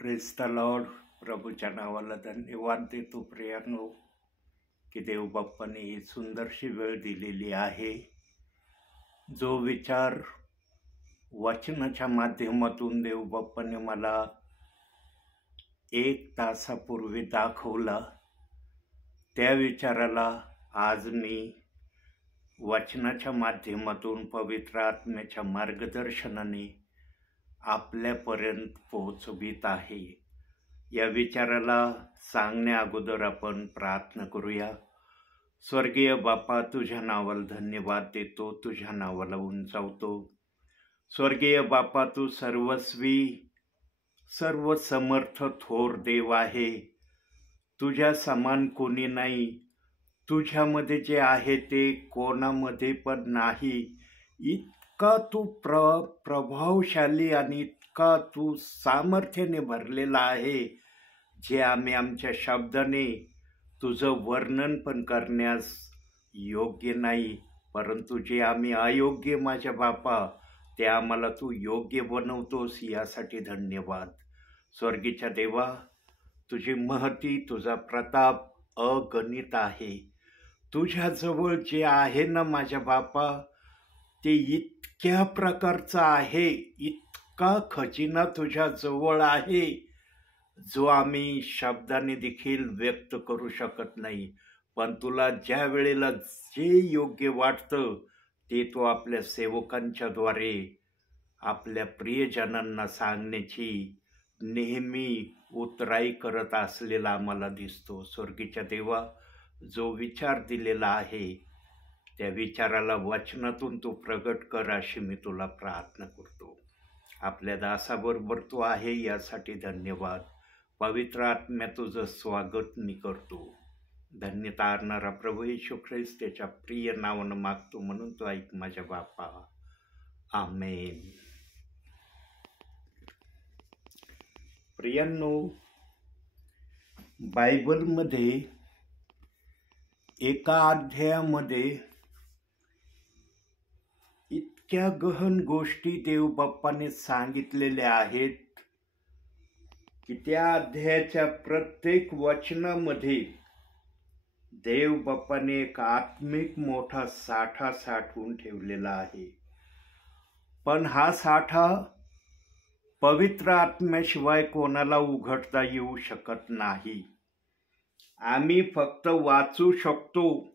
Praise the Lord. प्रभूच्या नावाला धन्यवाद देतो प्रियांनो की देव बाप्पाने ही सुंदरशी वेळ दिलेली आहे. जो विचार वचनाच्या माध्यमातून देव बाप्पाने मला 1 तासापूर्वी दाखवला, त्या विचाराला आज मी वचनाच्या माध्यमातून पवित्र आत्म्याच्या मार्गदर्शनाने आपल्यापर्यंत पोहोचवित आहे. या विचाराला सांगण्या अगोदर आपण प्रार्थना करूया. स्वर्गीय बापा, तुझ्या नावाला धन्यवाद देतो, तुझ्या नावाला उंचावतो. स्वर्गीय बापा, तू सर्वस्वी सर्व समर्थ थोर देव आहे. तुझ्या समान कोणी नाही. तुझ्यामध्ये जे आहे ते कोणामध्ये पण नाही. इतका तू प्रभावशाली आणि इतका तू सामर्थ्याने भरलेला आहे, जे आम्ही आमच्या शब्दाने तुझं वर्णन पण करण्यास योग्य नाही. परंतु जे आम्ही अयोग्य माझ्या बापा, ते आम्हाला तू योग्य बनवतोस, यासाठी धन्यवाद. स्वर्गीच्या देवा, तुझी महती, तुझा प्रताप अगणित आहे. तुझ्याजवळ जे आहे ना माझ्या बापा, ते इतक्या प्रकारचं आहे, इतका खजिना तुझ्या जवळ आहे, जो आम्ही शब्दाने देखील व्यक्त करू शकत नाही. पण तुला ज्या वेळेला जे योग्य वाटतं ते तू आपल्या सेवकांच्या द्वारे आपल्या प्रियजनांना सांगण्याची नेहमी उतराई करत असलेला आम्हाला दिसतो. स्वर्गीच्या देवा, जो विचार दिलेला आहे त्या विचाराला वचनातून तू प्रगट कर, अशी मी तुला प्रार्थना करतो. आपल्या दासाबरोबर तू आहे, यासाठी धन्यवाद. पवित्र आत्म्या, तुझं स्वागत मी करतो. धन्यता आणणारा प्रभू येशू ख्रिस्त त्याच्या प्रिय नावानं मागतो, म्हणून तू ऐक माझ्या बापा. आमेन. प्रियांनो, बायबलमध्ये एका अध्यायामध्ये इतक्या गहन गोष्टी देव बाप्पाने सांगितलेल्या आहेत की त्या अध्यायाच्या प्रत्येक वचनामध्ये देव बाप्पाने एक आत्मिक मोठा साठा साठवून ठेवलेला आहे. पण हा साठा पवित्र आत्म्याशिवाय कोणाला उघडता येऊ शकत नाही. आम्ही फक्त वाचू शकतो.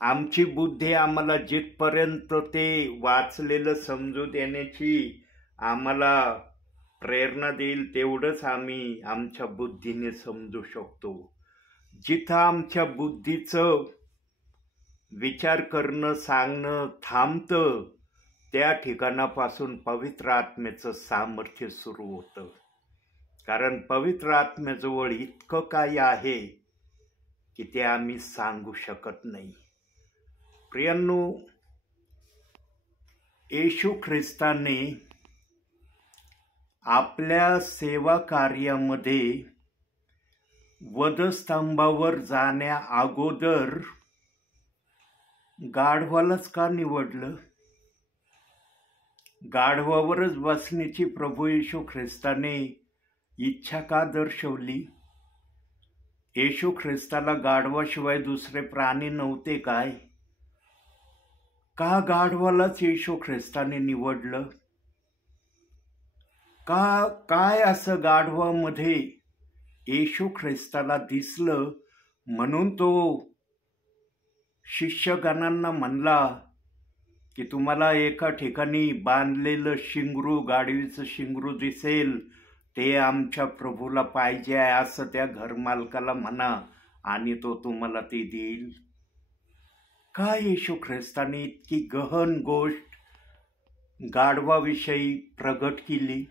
आमची बुद्धी आम्हाला जिथपर्यंत ते वाचलेलं समजू देण्याची आम्हाला प्रेरणा देईल, तेवढंच आम्ही आमच्या बुद्धीने समजू शकतो. जिथं आमच्या बुद्धीचं विचार करणं, सांगणं थांबतं, त्या ठिकाणापासून पवित्र आत्म्याचं सामर्थ्य सुरू होतं. कारण पवित्र आत्म्याजवळ इतकं काही आहे की ते आम्ही सांगू शकत नाही. प्रियांनो, येशू ख्रिस्ताने आपल्या सेवा कार्यामध्ये वधस्तंभावर जाण्या अगोदर गाढवालाच का निवडलं? गाढवावरच बसण्याची प्रभू येशू ख्रिस्ताने इच्छा का दर्शवली? येशू ख्रिस्ताला गाढवाशिवाय दुसरे प्राणी नव्हते काय? का गाढवालाच येशू ख्रिस्ताने निवडलं? काय असं गाढवामध्ये येशू ख्रिस्ताला दिसलं म्हणून तो शिष्यगणांना म्हणला की तुम्हाला एका ठिकाणी बांधलेलं शिंगरू, गाढवीचं शिंगरू दिसेल, ते आमच्या प्रभूला पाहिजे आहे, असं त्या घरमालकाला म्हणा आणि तो तुम्हाला ते देईल. का येशू ख्रिस्ताने इतकी गहन गोष्ट गाढवाविषयी प्रगट केली?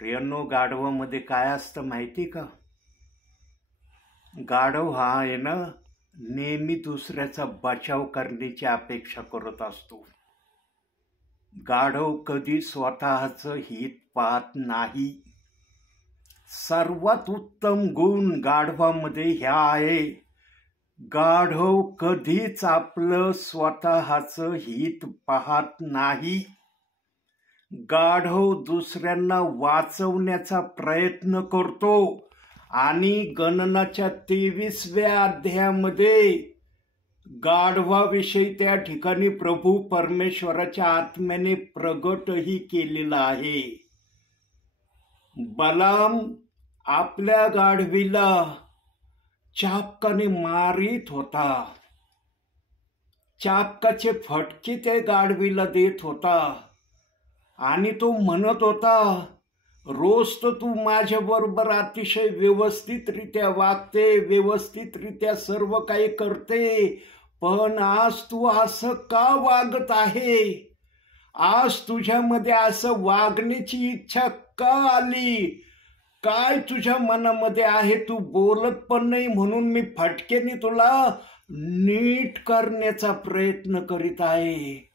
प्रियांनो, गाढवामध्ये काय असतं माहिती का? गाढव हा आहे ना, नेहमी दुसऱ्याचा बचाव करण्याची अपेक्षा करत असतो. गाढव कधी स्वतःचं हित पाहत नाही. सर्वात उत्तम गुण गाढवामध्ये ह्या आहे, गाढव कधीच आपलं स्वतःचं हित पाहत नाही. गाढव दुसऱ्यांना वाचवण्याचा प्रयत्न करतो आणि गणनाच्या 23व्या अध्यायामध्ये गाढवाविषयी त्या ठिकाणी प्रभू परमेश्वराच्या आत्म्याने प्रगटही केलेला आहे. बलाम आपल्या गाढवीला चाबकाने मारित होता. चाबकाचे फटके त्या गाढवीला देत होता आणि तो म्हणत होता, रोज तर तू माझ्याबरोबर अतिशय व्यवस्थितरित्या वागते, व्यवस्थितरित्या सर्व काही करते, पण आज तू असं का वागत आहे? आज तुझ्यामध्ये असं वागण्याची इच्छा का आली? काय तुझ्या मनामध्ये आहे? तू बोलत पण नाही म्हणून मी फटकेने तुला नीट करण्याचा प्रयत्न करीत आहे.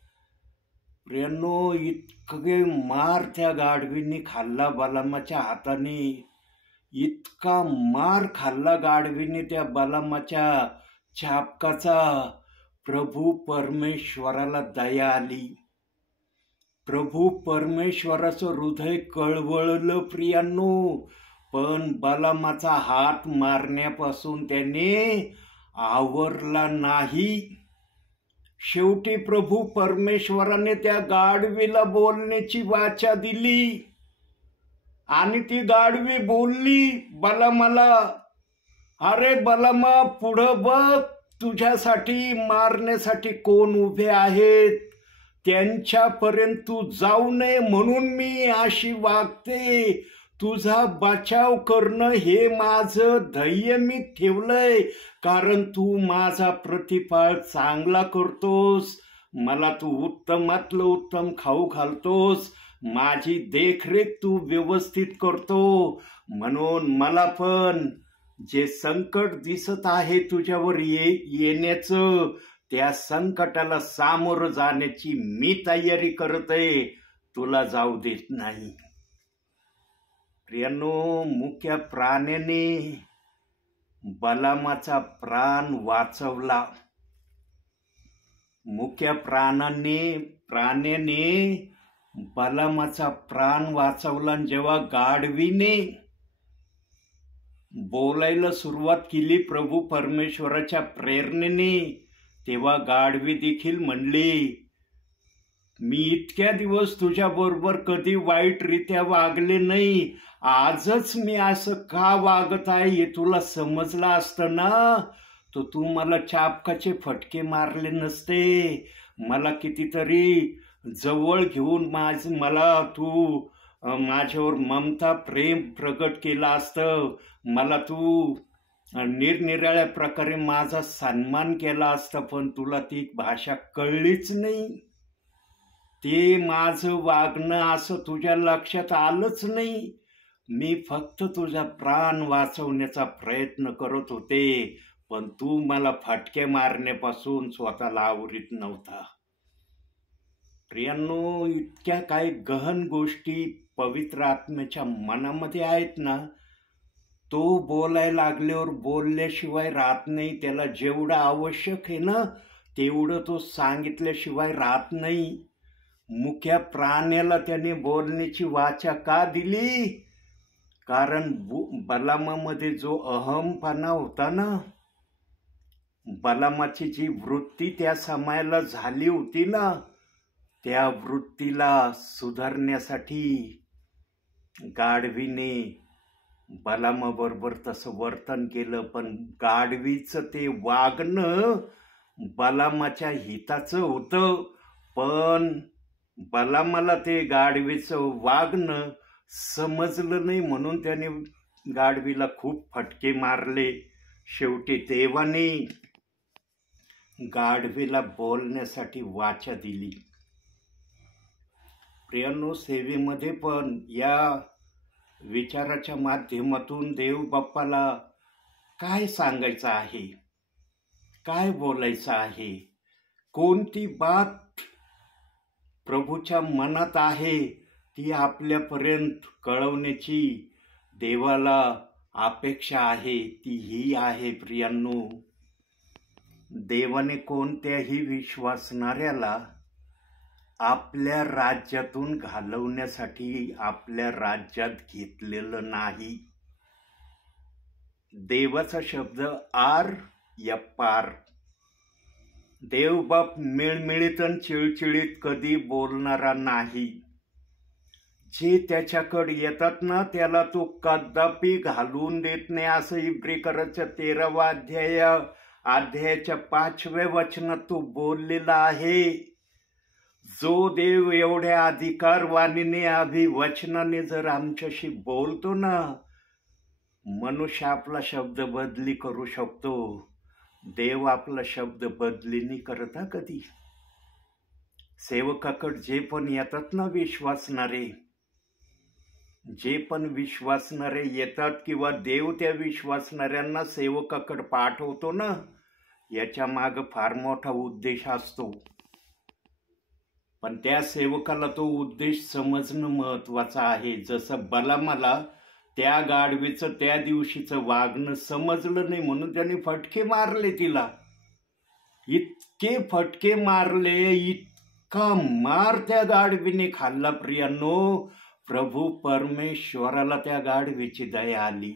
प्रियांनो, इतके मार त्या गाढवीने खाल्ला बलामाच्या हाताने, इतका मार खाल्ला गाढवीने त्या बलामाच्या चाबकाचा. प्रभू परमेश्वराला दया आली. प्रभू परमेश्वराचं हृदय कळवळलं प्रियांनो, पण बलामाचा हात मारण्यापासून त्याने आवरला नाही. शेवटी प्रभू परमेश्वराने त्या गाढवीला बोलण्याची वाचा दिली आणि ती गाढवी बोलली बलामाला, अरे बलामा, पुढं बघ, तुझ्यासाठी मारण्यासाठी कोण उभे आहेत, त्यांच्यापर्यंत तू जाऊ नये म्हणून मी अशी वागते. तुझा बचाव करणं हे माझं ध्येय मी ठेवलंय, कारण तू माझा प्रतिफळ चांगला करतोस. मला तू उत्तमातलं उत्तम खाऊ घालतोस, माझी देखरेख तू व्यवस्थित करतो. म्हणून मला पण जे संकट दिसत आहे तुझ्यावर येण्याचं, त्या संकटाला सामोरं जाण्याची मी तयारी करते, तुला जाऊ देत नाही. प्रियांनो, मुक्या प्राण्याने बलामाचा प्राण वाचवला. मुक्या प्राण्याने बलामाचा प्राण वाचवला. जेव्हा गाढवीने बोलायला सुरुवात केली प्रभू परमेश्वराच्या प्रेरणेने, तेव्हा गाढवी देखील म्हणली, मी इतक्या दिवस तुझ्या बरोबर कधी वाईटरित्या वागले नाही, आजच मी असं का वागत आहे हे तुला समजलं असतं ना, तर तू मला चाबकाचे फटके मारले नसते. मला कितीतरी जवळ घेऊन मला तू माझ्यावर ममता प्रेम प्रगट केलं असतं. मला तू निरनिराळ्या प्रकारे माझा सन्मान केला असता, पण तुला ती भाषा कळलीच नाही. ते माझं वागणं असं तुझ्या लक्षात आलंच नाही. मी फक्त तुझा प्राण वाचवण्याचा प्रयत्न करत होते, पण तू मला फटके मारण्यापासून स्वतःला आवरीत नव्हता. प्रियांनो, इतक्या काही गहन गोष्टी पवित्र आत्म्याच्या मनामध्ये आहेत ना, तो बोलायला लागल्यावर बोलल्याशिवाय राहत नाही. त्याला जेवढं आवश्यक आहे ना तेवढं तो सांगितल्याशिवाय राहत नाही. मुक्या प्राण्याला त्याने बोलण्याची वाचा का दिली? कारण बलामामध्ये जो अहमपणा होता ना, बलामाची जी वृत्ती त्या समयाला झाली होती ना, त्या वृत्तीला सुधारण्यासाठी गाढवीने बलामाबरोबर तसं वर्तन केलं. पण गाढवीचं ते वागणं बलामाच्या हिताचं होतं, पण बलामाला ते गाढवीचं वागणं समजलं नाही, म्हणून त्याने गाढवीला खूप फटके मारले. शेवटी देवाने गाढवीला बोलण्यासाठी वाचा दिली. प्रियांनो, सेवेमध्ये पण या विचाराच्या माध्यमातून देव बाप्पाला काय सांगायचं आहे, काय बोलायचं आहे, कोणती बात प्रभूच्या मनात आहे ती आपल्यापर्यंत कळवण्याची देवाला अपेक्षा आहे. ती ही आहे प्रियांनो, देवाने कोणत्याही विश्वासणाऱ्याला आपल्या राज्यातून घालवण्यासाठी आपल्या राज्यात घेतलेलं नाही. देवाचा शब्द आर या पार. देव बाप मिळमिळीत आणि चिळचिळीत कधी बोलणारा नाही. जे त्याच्याकडे येतात ना त्याला तो कदापि घालवून देत नाही, असं इब्रिकराच्या 13व्या अध्यायाच्या 5व्या वचनात तो बोललेला आहे. जो देव एवढ्या अधिकारवाणीने अभिवचनाने जर आमच्याशी बोलतो ना, मनुष्य आपला शब्द बदली करू शकतो, देव आपला शब्द बदली नाही करत कधी. सेवकाकडे जे पण येतात ना विश्वासणारे, जे पण विश्वासणारे येतात किंवा देव त्या विश्वासणाऱ्यांना सेवकाकडे पाठवतो ना, याच्या मागे फार मोठा उद्देश असतो. पण त्या सेवकाला तो उद्देश समजणं महत्वाचं आहे. जसं बलामाला त्या गाढवीचं त्या दिवशीचं वागणं समजलं नाही म्हणून त्याने फटके मारले तिला. इतके फटके मारले, इतका मार त्या गाढवीने खाल्ला प्रियांनो, प्रभू परमेश्वराला त्या गाढवीची दया आली.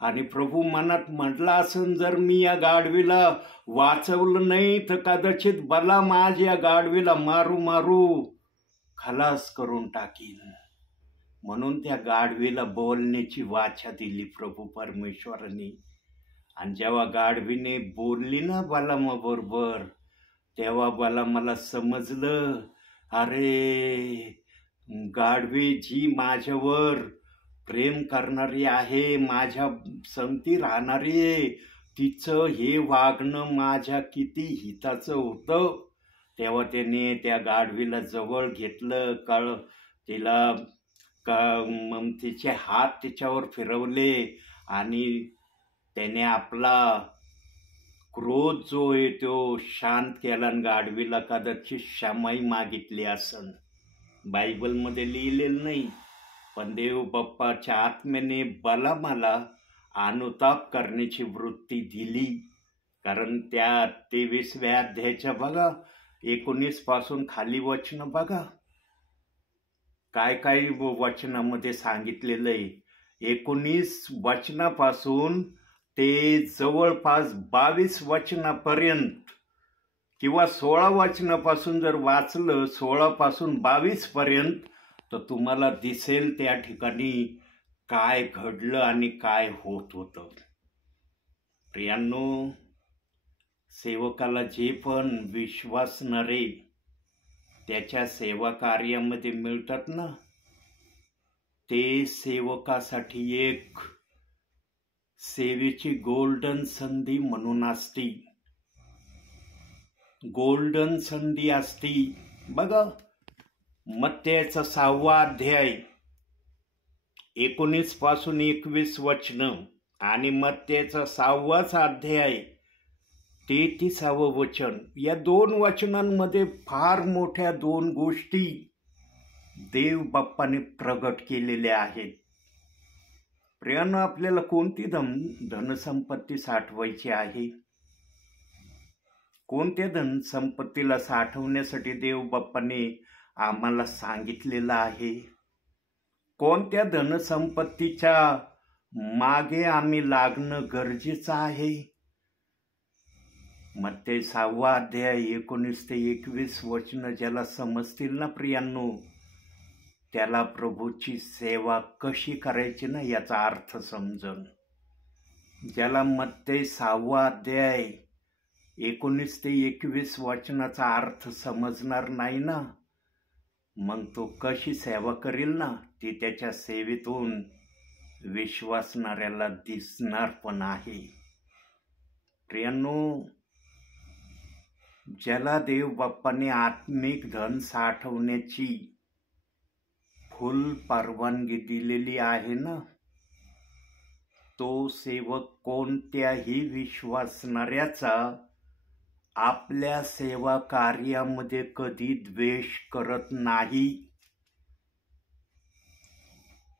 आणि प्रभू मनात म्हटलं असं, जर मी या गाढवीला वाचवलं नाही तर कदाचित बला माझ्या गाढवीला मारू खलास करून टाकीन. म्हणून त्या गाढवीला बोलण्याची वाचा दिली प्रभू परमेश्वराने. आणि जेव्हा गाढवीने बोलली ना बलामाबरोबर, तेव्हा बलामाला समजलं, अरे गाढवी जी माझ्यावर प्रेम करणारी आहे, माझ्या संगती राहणारी आहे, तिचं हे वागणं माझ्या किती हिताचं होतं. तेव्हा त्याने त्या गाढवीला जवळ घेतलं, तिला तिचे हात तिच्यावर फिरवले आणि त्याने आपला क्रोध जो आहे तो शांत केला आणि गाढवीला कदाचित क्षमाही मागितली असन. बायबलमध्ये लिहिलेलं नाही, पण देव बाप्पाच्या आत्म्याने बलामाला अनुताप करण्याची वृत्ती दिली. कारण त्या 23व्या अध्यायाच्या बघा 19 पासून खाली वचन बघा, काय वचनामध्ये सांगितलेलं आहे. 19 वचनापासून ते जवळपास 22 वचनापर्यंत किंवा 16 वचनापासून जर वाचलं, 16 पासून 22 पर्यंत, तर तुम्हाला दिसेल त्या ठिकाणी काय घडलं आणि काय होत होतं. प्रियांनो, सेवकाला जे पण विश्वासणारे त्याच्या सेवा कार्यामध्ये मिळतात ना, ते सेवकासाठी एक सेवेची गोल्डन संधी म्हणून असती. गोल्डन संधी असती. बघा, मत्तेचा 6वा अध्याय 19 पासून 21 वचन आणि मत्तेचा 6वाच अध्याय 33वं वचन, या 2 वचनांमध्ये फार मोठ्या 2 गोष्टी देव बाप्पाने प्रगट केलेल्या आहेत. प्रियांनो, आपल्याला कोणती धनसंपत्ती साठवायची आहे? कोणत्या धनसंपत्तीला साठवण्यासाठी देव बाप्पाने आम्हाला सांगितलेलं आहे? कोणत्या धनसंपत्तीच्या मागे आम्ही लागणं गरजेचं आहे? मत्ते 6वा अध्याय 19 ते 21 वचन ज्याला समजतील ना प्रियांनो, त्याला प्रभूची सेवा कशी करायची ना याचा अर्थ समजन. ज्याला मत्ते 6वा अध्याय 19 ते 21 वचनाचा अर्थ समजणार नाही ना, मग तो कशी सेवा करील ना, ती त्याच्या सेवेतून विश्वासणाऱ्याला दिसणार पण आहे. प्रियांनो, ज्याला देव बाप्पाने आत्मिक धन साठवण्याची फुल परवानगी दिलेली आहे ना, तो सेवक कोणत्याही विश्वासणाऱ्याचा आपल्या सेवा कार्यामध्ये कधी द्वेष करत नाही.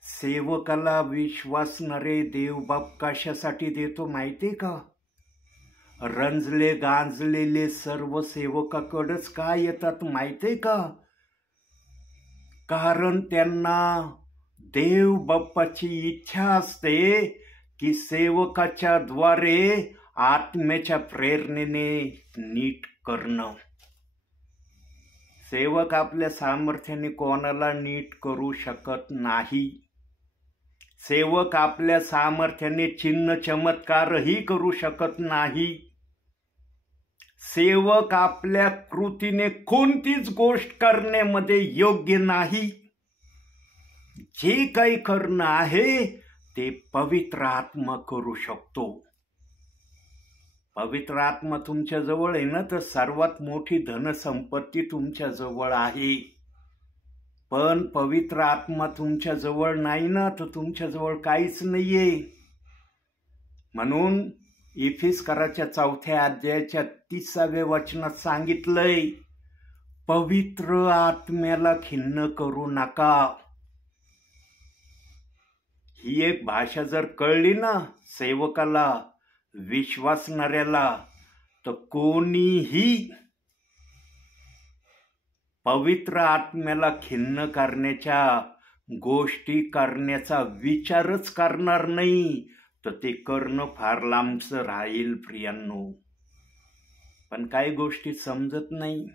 सेवकाला विश्वासणारे देवबाप कशासाठी देतो माहिती का? रंजले गांजलेले सर्व सेवकाकडेच का येतात माहितीये का? कारण त्यांना देव बाप्पाची इच्छा असते की सेवकाच्या द्वारे आत्म्याच्या प्रेरणेने नीट करणं. सेवक आपल्या सामर्थ्याने कोणाला नीट करू शकत नाही. सेवक आपल्या सामर्थ्याने चिन्ह चमत्कारही करू शकत नाही. सेवक आपल्या कृतीने कोणतीच गोष्ट करण्यामध्ये योग्य नाही. जे काही करणं आहे ते पवित्र आत्मा करू शकतो. पवित्र आत्मा तुमच्या जवळ आहे ना, तर सर्वात मोठी धनसंपत्ती तुमच्या जवळ आहे. पण पवित्र आत्मा तुमच्या जवळ नाही ना, तर तुमच्या जवळ काहीच नाहीये. म्हणून इफिसकराच्या 4थ्या अध्यायाच्या 30व्या वचनात सांगितलंय, पवित्र आत्म्याला खिन्न करू नका. ही एक भाषा जर कळली ना सेवकाला, विश्वासणाऱ्याला, तर कोणीही पवित्र आत्म्याला खिन्न करण्याच्या गोष्टी करण्याचा विचारच करणार नाही, तर ते करणं फार लांबचं राहील प्रियांनो. पण काही गोष्टी समजत नाही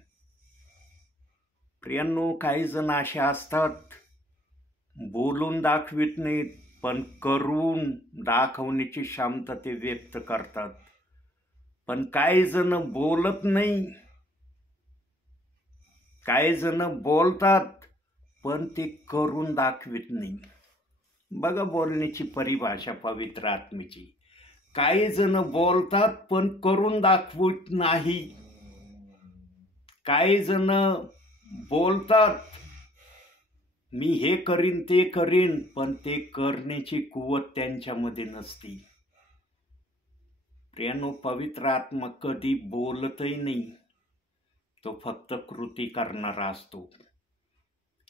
प्रियांनो. काही जण असे असतात, बोलून दाखवित नाहीत पण करून दाखवण्याची क्षमता ते व्यक्त करतात. पण काही जण बोलत नाही, काही जण बोलतात पण ते करून दाखवित नाही. बघा बोलण्याची परिभाषा पवित्र आत्म्याची. काही जण बोलतात पण करून दाखवत नाही. काही जण बोलतात मी हे करीन ते करीन, पण ते करण्याची कुवत त्यांच्यामध्ये नसती. प्रियांनो, पवित्र आत्मा कधी बोलतही नाही, तो फक्त कृती करणारा असतो.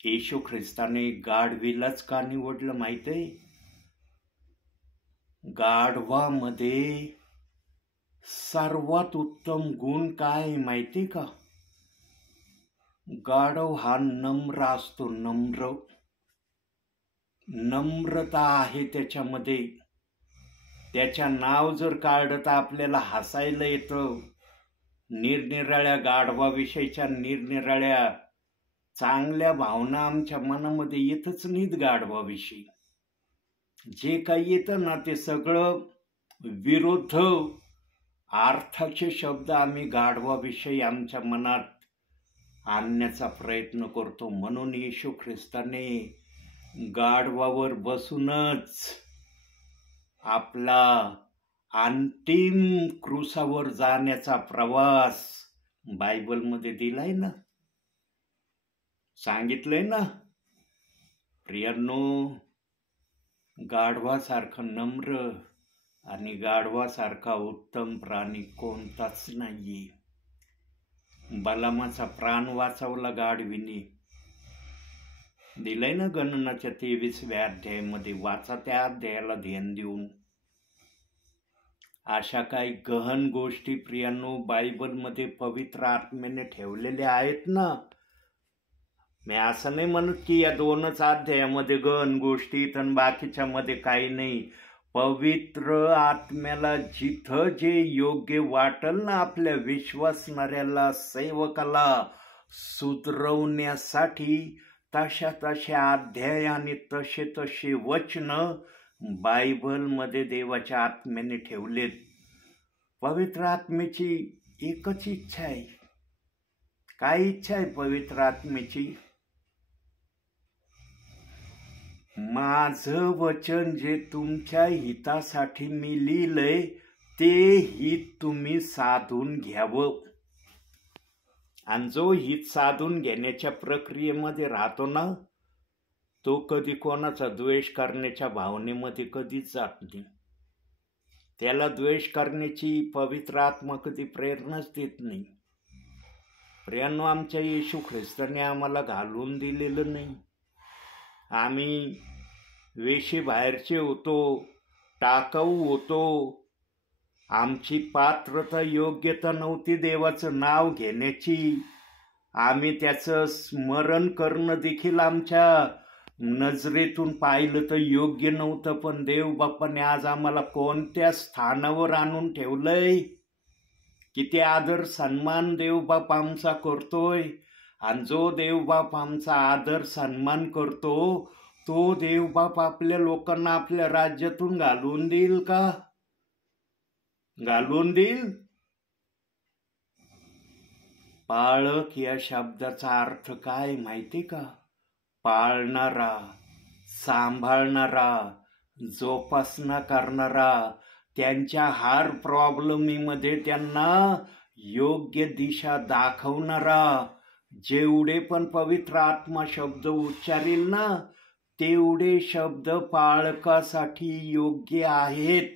येशू ख्रिस्ताने गाढवीलाच का निवडलं माहितीये? गाढवामध्ये सर्वात उत्तम गुण काय माहिती का? गाढव हा नम्र असतो. नम्रता आहे त्याच्यामध्ये. त्याच्या नाव जर काढलं तर आपल्याला हसायला येतं. निरनिराळ्या गाढवाविषयीच्या निरनिराळ्या चांगल्या भावना आमच्या मनामध्ये येतच नाहीत गाढवाविषयी. जे काही येतं ना ते सगळं विरुद्ध अर्थाचे शब्द आम्ही गाढवाविषयी आमच्या मनात आणण्याचा प्रयत्न करतो. म्हणून येशू ख्रिस्ताने गाढवावर बसूनच आपला अंतिम क्रूसावर जाण्याचा प्रवास बायबलमध्ये दिलाय ना, सांगितलंय ना. प्रियांनो, गाढवासारखा नम्र आणि गाढवासारखा उत्तम प्राणी कोणताच नाहीये. बलामाचा प्राण वाचवला गाढवीने, दिलंय ना गणनाच्या 23व्या अध्यायामध्ये. वाचा त्या अध्यायाला ध्यान देऊन. अशा काही गहन गोष्टी प्रियांनो बायबलमध्ये पवित्र आत्म्याने ठेवलेल्या आहेत ना. मी असं नाही म्हणत की या 2च अध्यायामध्ये गहन गोष्टी आणि बाकीच्या मध्ये काही नाही. पवित्र आत्म्याला जिथं जे योग्य वाटल ना आपल्या विश्वासणाऱ्याला, सेवकाला सुधरवण्यासाठी, तशा अध्याय आणि तसे वचन बायबलमध्ये देवाच्या आत्म्याने ठेवलेत. पवित्र आत्म्याची एकच इच्छा आहे. काय इच्छा आहे पवित्र आत्म्याची? माझं वचन जे तुमच्या हितासाठी मी लिहिलंय ते हित तुम्ही साधून घ्यावं. आणि जो हित साधून घेण्याच्या प्रक्रियेमध्ये राहतो ना, तो कधी कोणाचा द्वेष करण्याच्या भावनेमध्ये कधीच जात नाही. त्याला द्वेष करण्याची पवित्र आत्मा कधी प्रेरणाच देत नाही. प्रियांनो, आमच्या येशू ख्रिस्ताने आम्हाला घालवून दिलेलं नाही. आम्ही वेशी बाहेरचे होतो, टाकाऊ होतो, आमची पात्रता योग्यता नव्हती देवाचं नाव घेण्याची. आम्ही त्याचं स्मरण करणं देखील आमच्या नजरेतून पाहिलं तर योग्य नव्हतं. पण देव बाप्पाने आज आम्हाला कोणत्या स्थानावर आणून ठेवलंय. किती आदर सन्मान देवबाप आमचा करतोय. आणि जो देवबाप आमचा आदर सन्मान करतो तो देवबाप आपल्या लोकांना आपल्या राज्यातून घालवून देईल का? घालवून देईल? पाळक या शब्दाचा अर्थ काय माहिती का? पाळणारा, सांभाळणारा, जोपासना करणारा, त्यांच्या हर प्रॉब्लेमीमध्ये त्यांना योग्य दिशा दाखवणारा. जेवढे पण पवित्र आत्मा शब्द उच्चारेल ना तेवढे शब्द पाळकासाठी योग्य आहेत.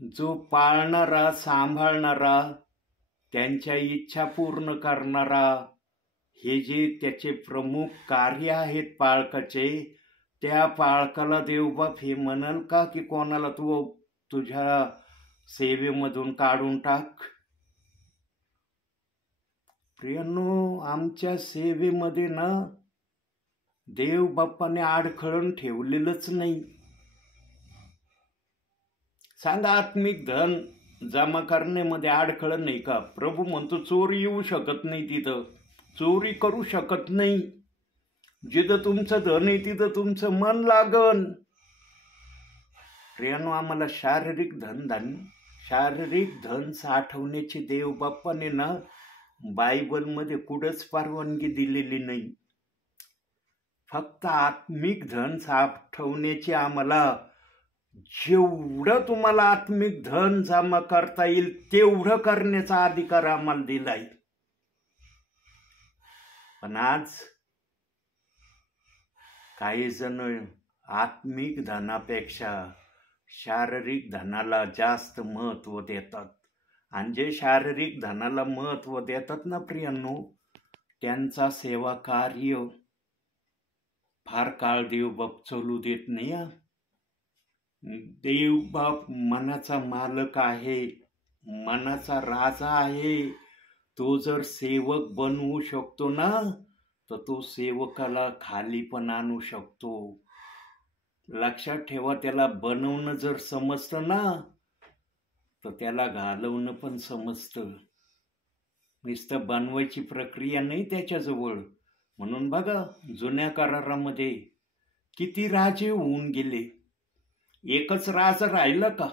जो पाळणारा, सांभाळणारा, त्यांच्या इच्छा पूर्ण करणारा, हे जे त्याचे प्रमुख कार्य आहेत पाळकाचे, त्या पाळकाला देवबाप हे म्हणाल का की कोणाला तू तुझ्या सेवेमधून काढून टाक? प्रियांनो, आमच्या सेवेमध्ये ना देव बाप्पाने आडखळण ठेवलेलंच नाही. सांगा, आत्मिक धन जमा करण्यामध्ये आडखळण नाही का? प्रभू म्हणतो चोरी येऊ शकत नाही, तिथं चोरी करू शकत नाही. जिथं तुमचं धन आहे तिथं तुमचं मन लागन. प्रियांनो, आम्हाला शारीरिक धन साठवण्याची देव बाप्पाने ना बायबलमध्ये कुठंच परवानगी दिलेली नाही. फक्त आत्मिक धन साठवण्याची आम्हाला जेवढं तुम्हाला आत्मिक धन जमा करता येईल तेवढं करण्याचा अधिकार आम्हाला दिलाय. पण आज काही जण आत्मिक धनापेक्षा शारीरिक धनाला जास्त महत्व देतात. आणि जे शारीरिक धनाला महत्व देतात ना प्रियांनो, त्यांचा सेवा कार्य फार काळ देवबाप चालू देत नाही. देवबाप मनाचा मालक आहे, मनाचा राजा आहे. तो जर सेवक बनवू शकतो ना तर तो सेवकाला खाली पण आणू शकतो. लक्षात ठेवा, त्याला बनवणं जर समजतं ना तर त्याला घालवणं पण समजतं. नुसतं बनवायची प्रक्रिया नाही त्याच्याजवळ. म्हणून बघा, जुन्या करारामध्ये किती राजे होऊन गेले, एकच राजा राहिला का?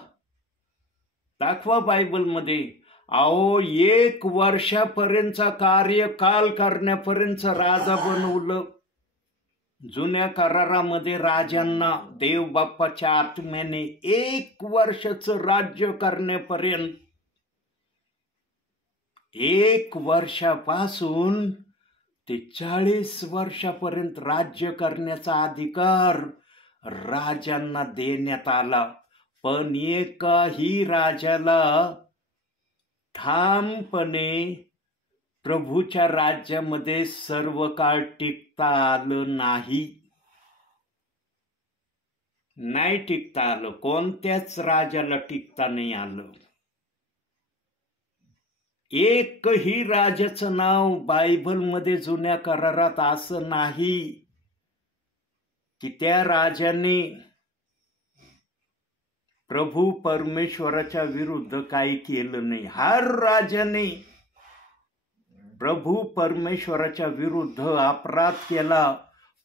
दाखवा बायबलमध्ये. अहो, 1 वर्षापर्यंतचा कार्यकाल करण्यापर्यंत राजा बनवलं. जुन्या करारामध्ये राजांना देव बाप्पाच्या आत्म्याने 1 वर्षाचं राज्य करण्यापर्यंत, 1 वर्षापासून ते 40 वर्षापर्यंत राज्य करण्याचा अधिकार राजांना देण्यात आला. पण एकाही राजाला ठामपणे प्रभूच्या राज्यामध्ये सर्व काळ टिकता आलं नाही. टिकता आलं. कोणत्याच राजाला टिकता नाही आलं. एकही राजाचं नाव बायबलमध्ये जुन्या करारात असं नाही की त्या राजाने प्रभू परमेश्वराच्या विरुद्ध काही केलं नाही. हर राजाने प्रभू परमेश्वराच्या विरुद्ध अपराध केला.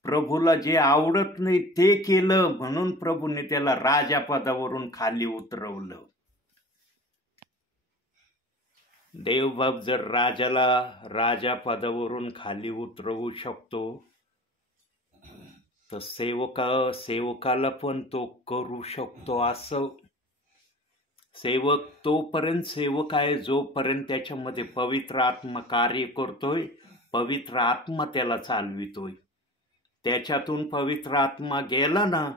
प्रभूला जे आवडत नाही ते केलं, म्हणून प्रभूने त्याला राजापदावरून खाली उतरवलं. देवबाप जर राजाला राजापदावरून खाली उतरवू शकतो तर सेवकाला पण तो करू शकतो. असं सेवक तोपर्यंत सेवक आहे जोपर्यंत त्याच्यामध्ये पवित्र आत्मा कार्य करतोय, पवित्र आत्मा त्याला चालवितोय. त्याच्यातून पवित्र आत्मा गेला ना,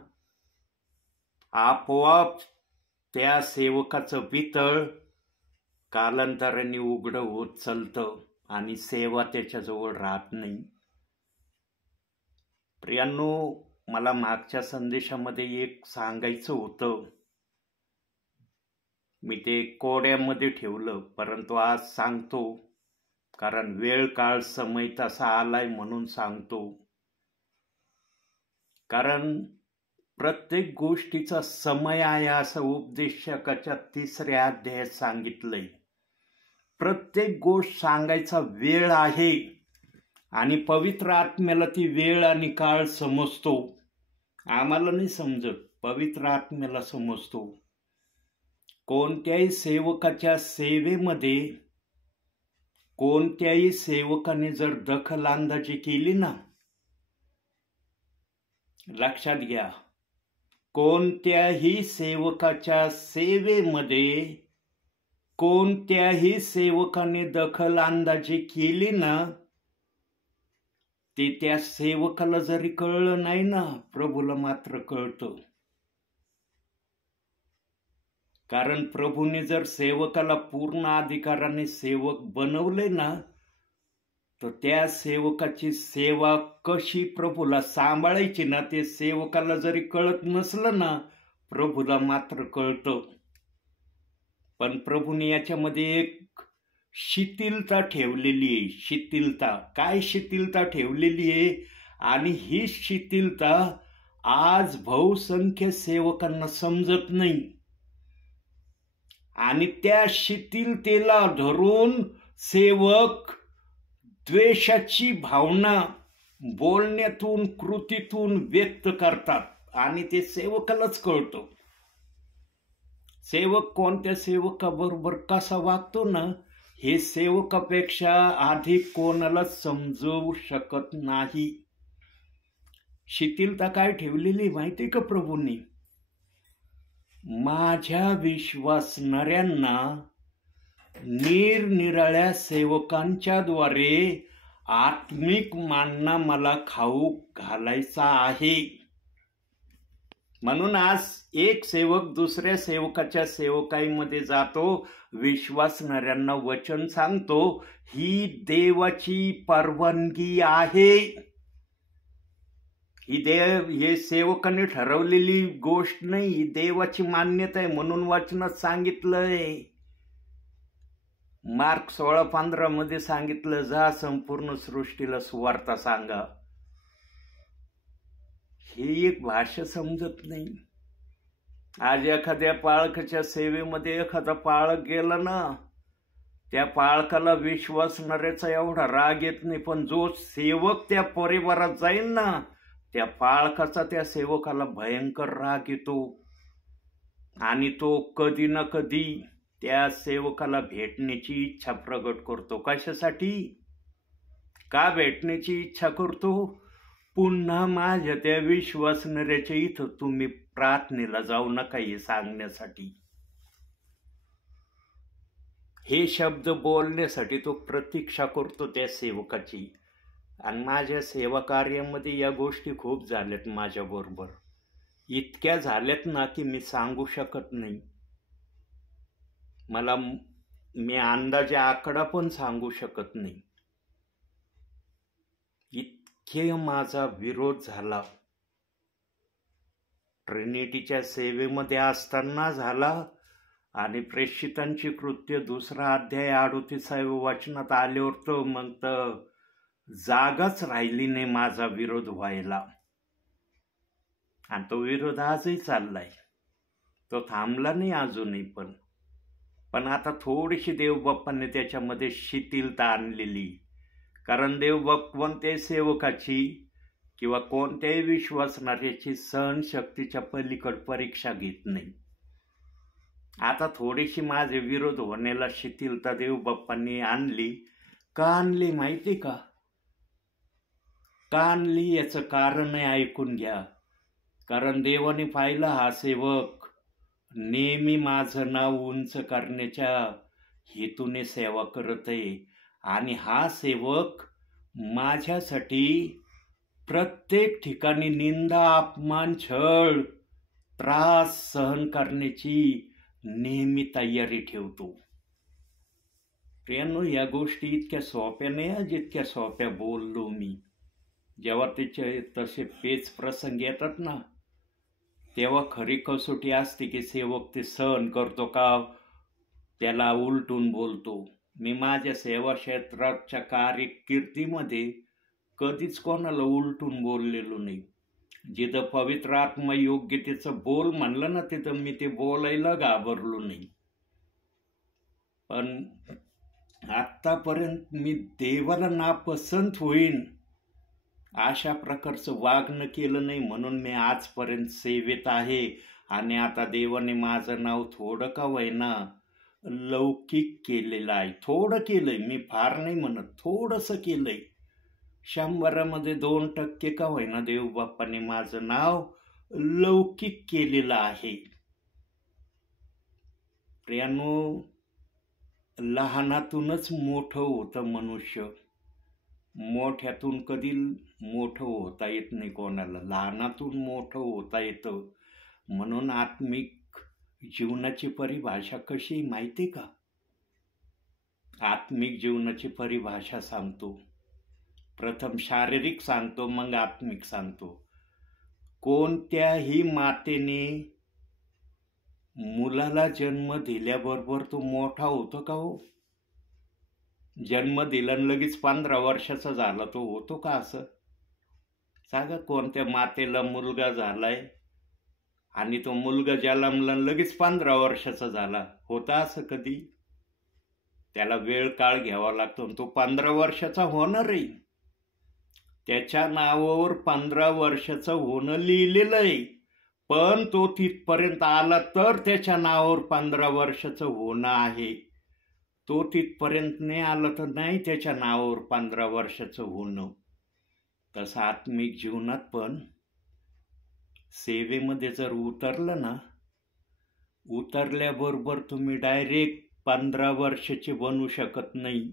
आपोआप त्या सेवकाचं पितळ कालांतराने उघडं होत चालतं आणि सेवा त्याच्याजवळ राहत नाही. प्रियांनो, मला मागच्या संदेशामध्ये एक सांगायचं होतं. मी ते कोड्यामध्ये ठेवलं, परंतु आज सांगतो, कारण वेळ काळ समय तसा आलाय म्हणून सांगतो. कारण प्रत्येक गोष्टीचा समय आहे असं उपदेशकाच्या 3ऱ्या अध्यायात सांगितलंय. प्रत्येक गोष्ट सांगायचा वेळ आहे आणि पवित्र आत्म्याला ती वेळ आणि काळ समजतो. आम्हाला नाही समजत, पवित्र आत्म्याला समजतो. कोणत्याही सेवकाच्या सेवेमध्ये कोणत्याही सेवकाने जर दखलंदाजी केली ना, लक्षात घ्या, कोणत्याही सेवकाच्या सेवेमध्ये कोणत्याही सेवकाने दखलंदाजी केली ना, ते त्या सेवकाला जरी कळलं नाही ना, प्रभूला मात्र कळतं. कारण प्रभूने जर सेवकाला पूर्ण अधिकाराने सेवक बनवले ना, तर त्या सेवकाची सेवा कशी प्रभूला सांभाळायची ना, ते सेवकाला जरी कळत नसलं ना, प्रभूला मात्र कळतं. पण प्रभूने याच्यामध्ये एक शिथिलता ठेवलेली आहे. शिथिलता काय शिथिलता ठेवलेली आहे? आणि ही शिथिलता आज बहुसंख्य सेवकांना समजत नाही. आणि त्या शिथिलतेला धरून सेवक द्वेषाची भावना बोलण्यातून कृतीतून व्यक्त करतात आणि ते सेवकालाच कळतं. सेवक कोणत्या सेवकाबरोबर कसा वागतो ना, हे सेवकापेक्षा अधिक कोणाला समजवू शकत नाही. शिथिलता काय ठेवलेली माहिती का प्रभूंनी? माझ्या विश्वासणाऱ्यांना निरनिराळ्या सेवकांच्या द्वारे आत्मिक मानना मला खाऊ घालायचा आहे. म्हणून आज एक सेवक दुसऱ्या सेवकाच्या सेवकाईमध्ये जातो, विश्वासणाऱ्यांना वचन सांगतो. ही देवाची परवानगी आहे. हे सेवकाने ठरवलेली गोष्ट नाही, ही देवाची मान्यता आहे. म्हणून वचनात सांगितलंय, मार्क 16:15 मध्ये सांगितलं, जा संपूर्ण सृष्टीला सुवार्ता सांगा. ही एक भाषा समजत नाही. आज एखाद्या पाळकाच्या सेवेमध्ये एखादा पाळक गेला ना, त्या पाळकाला विश्वासणाऱ्याचा एवढा राग येत नाही, पण जो सेवक त्या परिवारात जाईल ना, त्या पाळकाचा त्या सेवकाला भयंकर राग येतो. आणि तो कधी ना कधी त्या सेवकाला भेटण्याची इच्छा प्रगट करतो. कशासाठी? का भेटण्याची इच्छा करतो? पुन्हा माझ्या त्या विश्वासणाऱ्याच्या इथं तुम्ही प्रार्थनेला जाऊ नका हे सांगण्यासाठी. हे शब्द बोलण्यासाठी तो प्रतीक्षा करतो त्या सेवकाची. आणि माझ्या सेवा कार्यामध्ये या गोष्टी खूप झाल्यात माझ्याबरोबर. इतक्या झाल्यात ना की मी सांगू शकत नाही. मी अंदाजे आकडा पण सांगू शकत नाही. इतके माझा विरोध झाला. ट्रिनिटीच्या सेवेमध्ये असताना झाला आणि प्रेषितांची कृत्य 2रा अध्याय 38व्या वचनात आल्यावर तर मग तर जागाच राहिली नाही माझा विरोध व्हायला. आणि तो विरोध आजही चाललाय, तो थांबला नाही अजूनही. पण आता थोडीशी देवबाप्पांनी त्याच्यामध्ये शिथिलता आणलेली. कारण देवबाप्पा कोणत्याही सेवकाची किंवा कोणत्याही विश्वासणाऱ्याची सहनशक्तीच्या पलीकड परीक्षा घेत नाही. आता थोडीशी माझे विरोध होण्याला शिथिलता देवबाप्पांनी आणली. का आणली माहिती का? का आणली याचं कारण ऐकून घ्या. कारण देवाने पाहिला हा सेवक नेहमी माझं नाव उंच करण्याच्या हेतूने सेवा करत आहे. आणि हा सेवक माझ्यासाठी प्रत्येक ठिकाणी निंदा, अपमान, छळ, त्रास सहन करण्याची नेहमी तयारी ठेवतो. प्रियांनो, या गोष्टी इतक्या सोप्या नाही जितक्या सोप्या बोललो मी. जेव्हा त्याचे तसे पेच प्रसंग येतात ना, तेव्हा खरी कसोटी असते की सेवक ते सहन करतो का, त्याला उलटून बोलतो. मी माझ्या सेवा क्षेत्राच्या कीर्तीमध्ये कधीच कोणाला उलटून बोललेलो नाही. जिथं पवित्र आत्मा योग्यतेचं बोल म्हणलं ना, तिथं मी ते बोलायला घाबरलो नाही. पण आत्तापर्यंत मी देवाला नापसंत होईन अशा प्रकारचं वागणं केलं नाही, म्हणून मी आजपर्यंत सेवेत आहे. आणि आता देवाने माझं नाव थोडं का होईना लौकिक केलेलं आहे. थोडं केलंय, मी फार नाही म्हणत, थोडंसं केलंय. 100मध्ये 2% का होईना देव बाप्पाने माझं नाव लौकिक केलेलं आहे. प्रियानो, लहानातूनच मोठं होतं मनुष्य. मोठ्यातून कधी मोठं होता येत नाही कोणाला, लहानातून मोठं होता येतं. म्हणून आत्मिक जीवनाची परिभाषा कशी माहिती का? आत्मिक जीवनाची परिभाषा सांगतो. प्रथम शारीरिक सांगतो, मग आत्मिक सांगतो. कोणत्याही मातेने मुलाला जन्म दिल्याबरोबर तो मोठा होतो का हो? जन्म दिला लगेच 15 वर्षाचा झाला तो होतो का असं? सांगा, कोणत्या मातेला मुलगा झालाय आणि तो मुलगा जन्मला लगेच 15 वर्षाचा झाला, होता असं कधी? त्याला वेळ काळ घ्यावा लागतो. तो 15 वर्षाचा होणार आहे. त्याच्या नावावर 15 वर्षाचं होणं लिहिलेलं आहे. पण तो तिथपर्यंत आला तर त्याच्या नावावर 15 वर्षाचं होणं आहे. तो तिथपर्यंत नाही आला तर नाही त्याच्या नावावर 15 वर्षाचं होणं. तसं आत्मिक जीवनात पण सेवेमध्ये जर उतरलं ना, उतरल्याबरोबर तुम्ही डायरेक्ट 15 वर्षाचे बनू शकत नाही.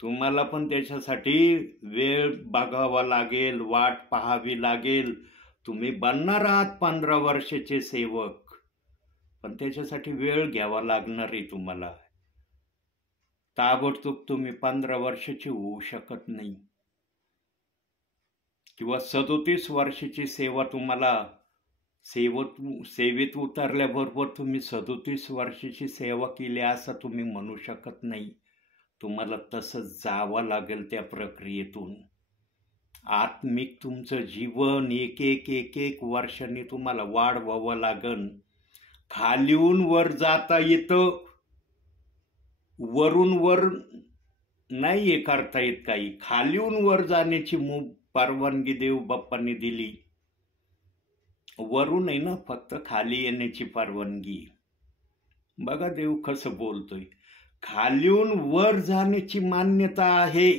तुम्हाला पण त्याच्यासाठी वेळ बघावा लागेल, वाट पाहावी लागेल. तुम्ही बनणार आहात 15 वर्षाचे सेवक, पण त्याच्यासाठी वेळ घ्यावा लागणार आहे तुम्हाला. ताबडतोब तुम्ही 15 वर्षाचे होऊ शकत नाही. किंवा 37 वर्षाची सेवा तुम्हाला सेवेत उतरल्याबरोबर तुम्ही 37 वर्षाची सेवा केली असं तुम्ही म्हणू शकत नाही. तुम्हाला तसं जावं लागेल त्या प्रक्रियेतून. आत्मिक तुमचं जीवन एक एक वर्षांनी तुम्हाला वाढवावं लागेल. खालीहून वर जाता येतं, वरून वर नाही करता येत काही. खालीहून वर जाण्याची परवानगी देव बाप्पांनी दिली. वरून आहे ना, फक्त खाली येण्याची परवानगी. बघा देव कसं बोलतोय. खालीहून वर जाण्याची मान्यता आहे.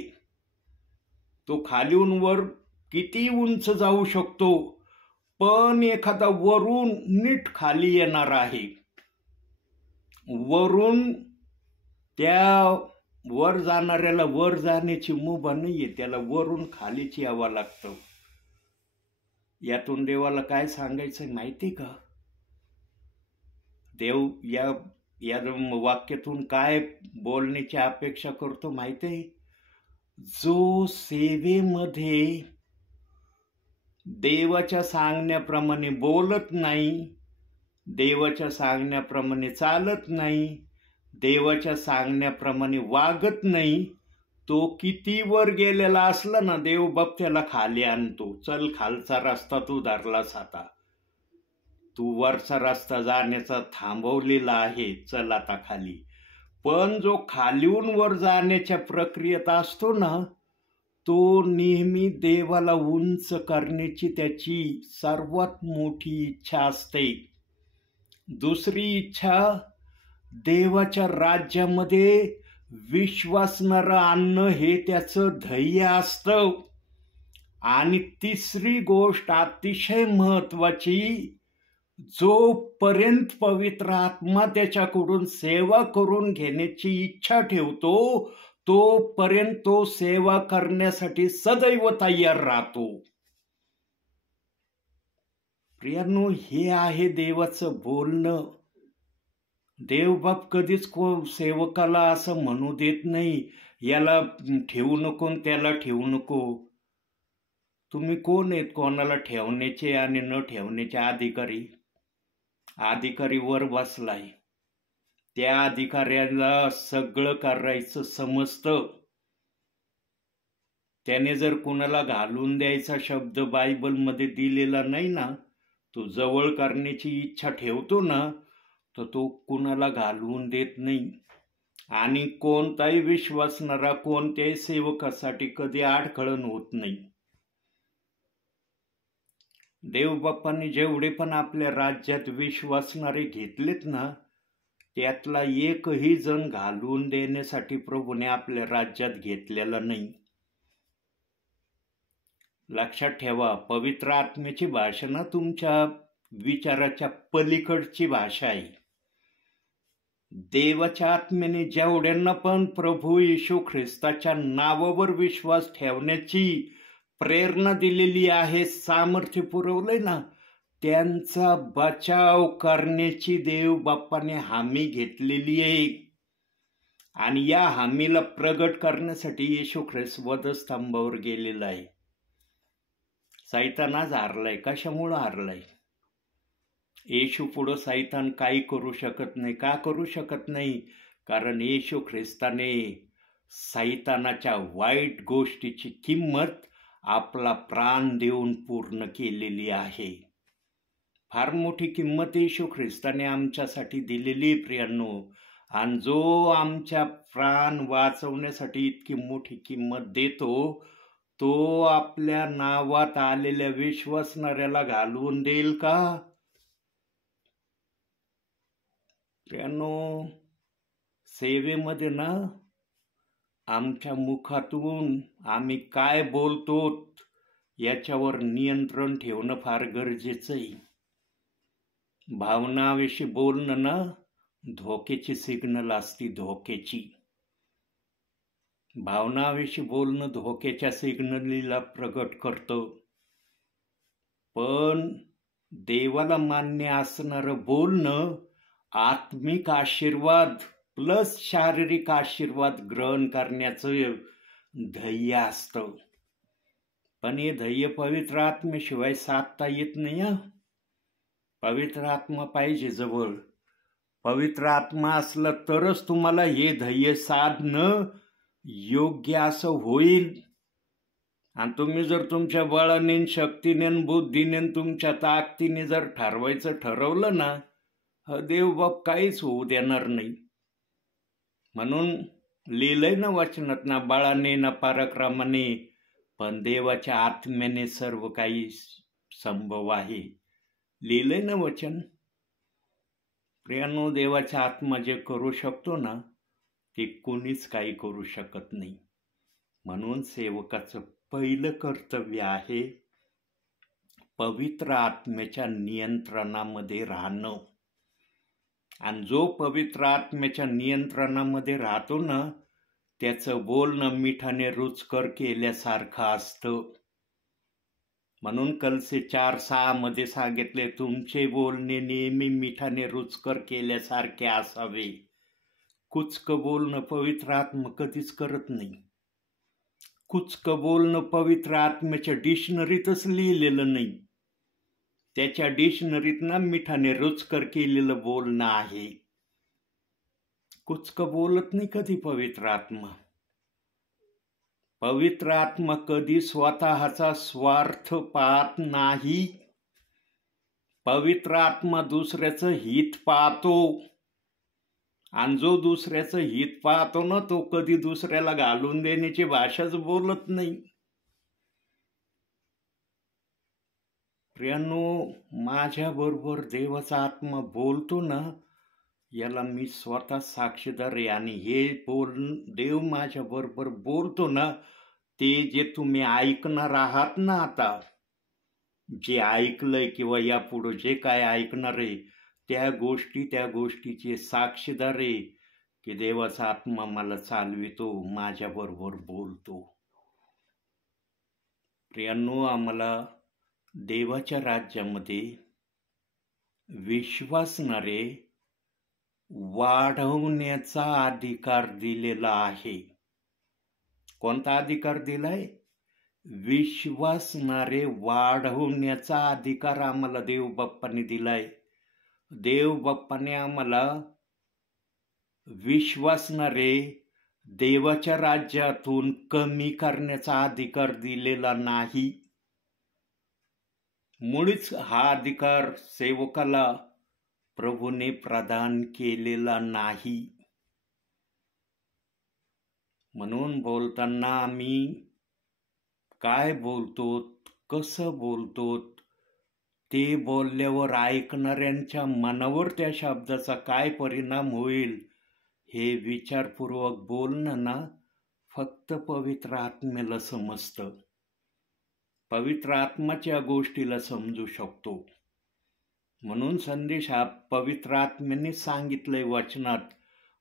तो खालीहून वर किती उंच जाऊ शकतो, पण एखादा वरून नीट खाली येणार आहे. वरून त्या वर जाणाऱ्याला वर जाण्याची मुभा नाहीये, त्याला वरून खालीच यावं लागतं. यातून देवाला काय सांगायचं माहिती का? देव या वाक्यातून काय बोलण्याची अपेक्षा करतो माहिती? जो सेवेमध्ये देवाच्या सांगण्याप्रमाणे बोलत नाही, देवाच्या सांगण्याप्रमाणे चालत नाही, देवाच्या सांगण्याप्रमाणे वागत नाही, तो किती वर गेलेला असला ना, देव बाप त्याला खाली आणतो. चल, खालचा रस्ता तू धरलास, आता तू वरचा रस्ता जाण्याचा थांबवलेला आहे, चल आता खाली. पण जो खालीहून वर जाण्याच्या प्रक्रियेत असतो ना, तो नेहमी देवाला उंच करण्याची त्याची सर्वात मोठी इच्छा असते. दुसरी इच्छा, देवाच्या राज्यामध्ये विश्वासणारं आणणं हे त्याचं ध्येय असतं. आणि तिसरी गोष्ट अतिशय महत्वाची, जोपर्यंत पवित्र आत्मा त्याच्याकडून सेवा करून घेण्याची इच्छा ठेवतो, तोपर्यंत तो सेवा करण्यासाठी सदैव तयार राहतो. प्रियांनो, हे आहे देवाचं बोलणं. देवबाप कधीच सेवकाला असं म्हणू देत नाही, याला ठेवू नको त्याला ठेवू नको. तुम्ही कोण आहेत कोणाला ठेवण्याचे आणि न ठेवण्याचे अधिकारी? अधिकारी वर बसलाय, त्या अधिकाऱ्याला सगळं करायचं समजतं. त्याने जर कुणाला घालून द्यायचा शब्द बायबलमध्ये दिलेला नाही ना, तो जवळ करण्याची इच्छा ठेवतो ना, तर तो कुणाला घालवून देत नाही. आणि कोणताही विश्वासणारा कोणत्याही सेवकासाठी कधी आडखळण होत नाही. देवबाप्पांनी जेवढे पण आपल्या राज्यात विश्वासणारे घेतलेत ना, त्यातला एकही जण घालवून देण्यासाठी प्रभूने आपल्या राज्यात घेतलेला नाही. लक्षात ठेवा, पवित्र आत्म्याची भाषा ना तुमच्या विचाराच्या पलीकडची भाषा आहे. देवाच्या आत्म्याने जेवढ्यांना पण प्रभू येशू ख्रिस्ताच्या नावावर विश्वास ठेवण्याची प्रेरणा दिलेली आहे, सामर्थ्य पुरवलंय ना, त्यांचा बचाव करण्याची देव बाप्पाने हमी घेतलेली आहे. आणि या हमीला प्रगट करण्यासाठी येशू ख्रिस्त वधस्तंभावर गेलेला आहे. सैतान आज हारलाय. कशामुळं हारलाय? येशू पुढं सैतान काही करू शकत नाही. का करू शकत नाही? कारण येशू ख्रिस्ताने सैतानाच्या वाईट गोष्टीची किंमत आपला प्राण देऊन पूर्ण केलेली आहे. फार मोठी किंमत येशू ख्रिस्ताने आमच्यासाठी दिलेली प्रियांनो. आणि जो आमच्या प्राण वाचवण्यासाठी इतकी मोठी किंमत देतो, तो आपल्या नावात आलेल्या विश्वासणाऱ्याला घालवून देईल का? प्रियांनो, सेवेमध्ये ना आमच्या मुखातून आम्ही काय बोलतो याच्यावर नियंत्रण ठेवणं फार गरजेचं आहे. भावनाविषयी बोलणं ना धोक्याची सिग्नल असती, धोक्याची. भावनाविषयी बोलणं धोक्याच्या सिग्नलीला प्रगट करतं. पण देवाला मान्य असणारं बोलणं आत्मिक आशीर्वाद प्लस शारीरिक आशीर्वाद ग्रहण करण्याचं ध्येय असतं. पण हे ध्येय पवित्र आत्म्याशिवाय साधता येत नाही. पवित्र आत्मा पाहिजे जवळ. पवित्र आत्मा असला तरच तुम्हाला हे ध्येय साधणं योग्य असं होईल. आणि तुम्ही जर तुमच्या बळाने, शक्तीने, बुद्धीने, तुमच्या ताकदीने जर ठरवायचं ठरवलं ना, देवबाप काहीच होऊ देणार नाही. म्हणून लिहिलंय ना वचनात, ना बळाने ना पराक्रमाने, पण देवाच्या आत्म्याने सर्व काही संभव आहे. लिहिलंय ना वचन. प्रियांनो, देवाचा आत्मा जे करू शकतो ना, ते कोणीच काही करू शकत नाही. म्हणून सेवकाचं पहिलं कर्तव्य आहे पवित्र आत्म्याच्या नियंत्रणामध्ये राहणं. आणि जो पवित्र आत्म्याच्या नियंत्रणामध्ये राहतो ना, त्याचं बोलणं मिठाने रुचकर केल्यासारखं असतं. म्हणून कलसे 4:6 मध्ये सांगितले, तुमचे बोलणे नेहमी मिठाने रुचकर केल्यासारखे असावे. कुचकं बोलणं पवित्र आत्मा कधीच करत नाही. कुचकं बोलणं पवित्र आत्म्याच्या डिक्शनरीतच लिहिलेलं नाही. त्याच्या डिक्शनरीत ना मिठाने रुचकर केलेलं बोलणं आहे. कुचकं बोलत नाही कधी पवित्र आत्मा. पवित्र आत्मा कधी स्वतःचा स्वार्थ पाहत नाही. पवित्र आत्मा दुसऱ्याचं हित पाहतो. आणि जो दुसऱ्याचं हित पाहतो ना, तो कधी दुसऱ्याला घालून देण्याची भाषाच बोलत नाही. प्रियांनो, माझ्याबरोबर देवाचा आत्मा बोलतो ना, याला मी स्वतः साक्षीदार आहे. आणि हे देव माझ्याबरोबर बोलतो ना, ते जे तुम्ही ऐकणार आहात ना, आता जे ऐकलंय किंवा यापुढं जे काय ऐकणार आहे, त्या गोष्टीचे साक्षीदार आहे की देवाचा आत्मा मला चालवितो, माझ्याबरोबर बोलतो. प्रियांनो, आम्हाला देवाच्या राज्यामध्ये विश्वासणारे वाढवण्याचा अधिकार दिलेला आहे. कोणता अधिकार दिलाय? विश्वासणारे वाढवण्याचा अधिकार आम्हाला देवबाप्पाने दिलाय. देवबाप्पाने आम्हाला विश्वासणारे देवाच्या राज्यातून कमी करण्याचा अधिकार दिलेला नाही. मुळीच हा अधिकार सेवकाला प्रभूने प्रदान केलेला नाही. म्हणून बोलताना आम्ही काय बोलतो, कसं बोलतो, ते बोलल्यावर ऐकणाऱ्यांच्या मनावर त्या शब्दाचा काय परिणाम होईल हे विचारपूर्वक बोलणं ना फक्त पवित्र आत्म्याला समजतं. पवित्र आत्म्याच्या गोष्टीला समजू शकतो. म्हणून संदेश हा पवित्र आत्म्याने सांगितलंय वचनात,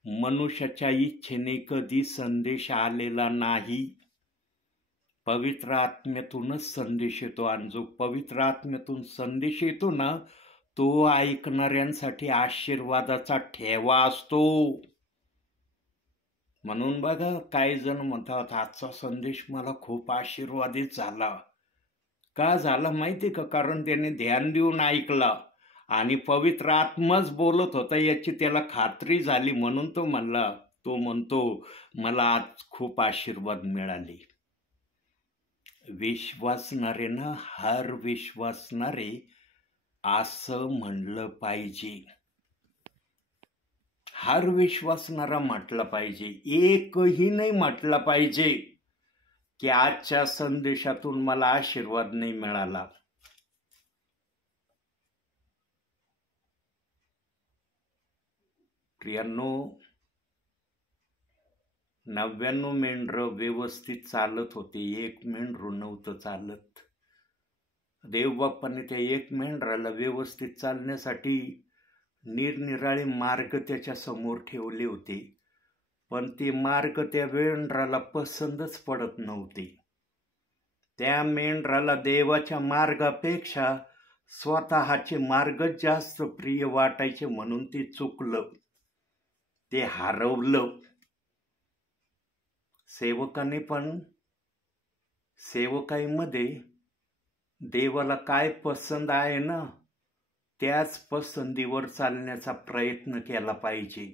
मनुष्याच्या इच्छेने कधी संदेश आलेला नाही. पवित्र आत्म्यातूनच संदेश येतो. आणि जो पवित्र आत्म्यातून संदेश येतो ना तो ऐकणाऱ्यांसाठी आशीर्वादाचा ठेवा असतो. म्हणून बघा काही जण म्हणतात आजचा संदेश मला खूप आशीर्वादित झाला. का झाला माहिती का? कारण त्याने ध्यान देऊन ऐकला आणि पवित्र आत्माच बोलत होता याची त्याला खात्री झाली. म्हणून तो म्हणतो मला आज खूप आशीर्वाद मिळाले. विश्वासणारे ना हर विश्वासणारे असं म्हणलं पाहिजे. हर विश्वासणारा म्हटलं पाहिजे. एकही नाही म्हटलं पाहिजे की आजच्या संदेशातून मला आशीर्वाद नाही मिळाला. प्रियांनो, 99 मेंढरं व्यवस्थित चालत होते, एक मेंढरू नव्हतं चालत. देवबाप्पाने त्या एक मेंढराला व्यवस्थित चालण्यासाठी निरनिराळे मार्ग त्याच्या समोर ठेवले होते, पण ते मार्ग त्या मेंढराला पसंतच पडत नव्हते. त्या मेंढराला देवाच्या मार्गापेक्षा स्वतःचे मार्गच जास्त प्रिय वाटायचे. म्हणून ते चुकलं, ते हरवलं. सेवकाने पण सेवकाईमध्ये देवाला काय पसंत आहे ना त्याच पसंतीवर चालण्याचा प्रयत्न केला पाहिजे.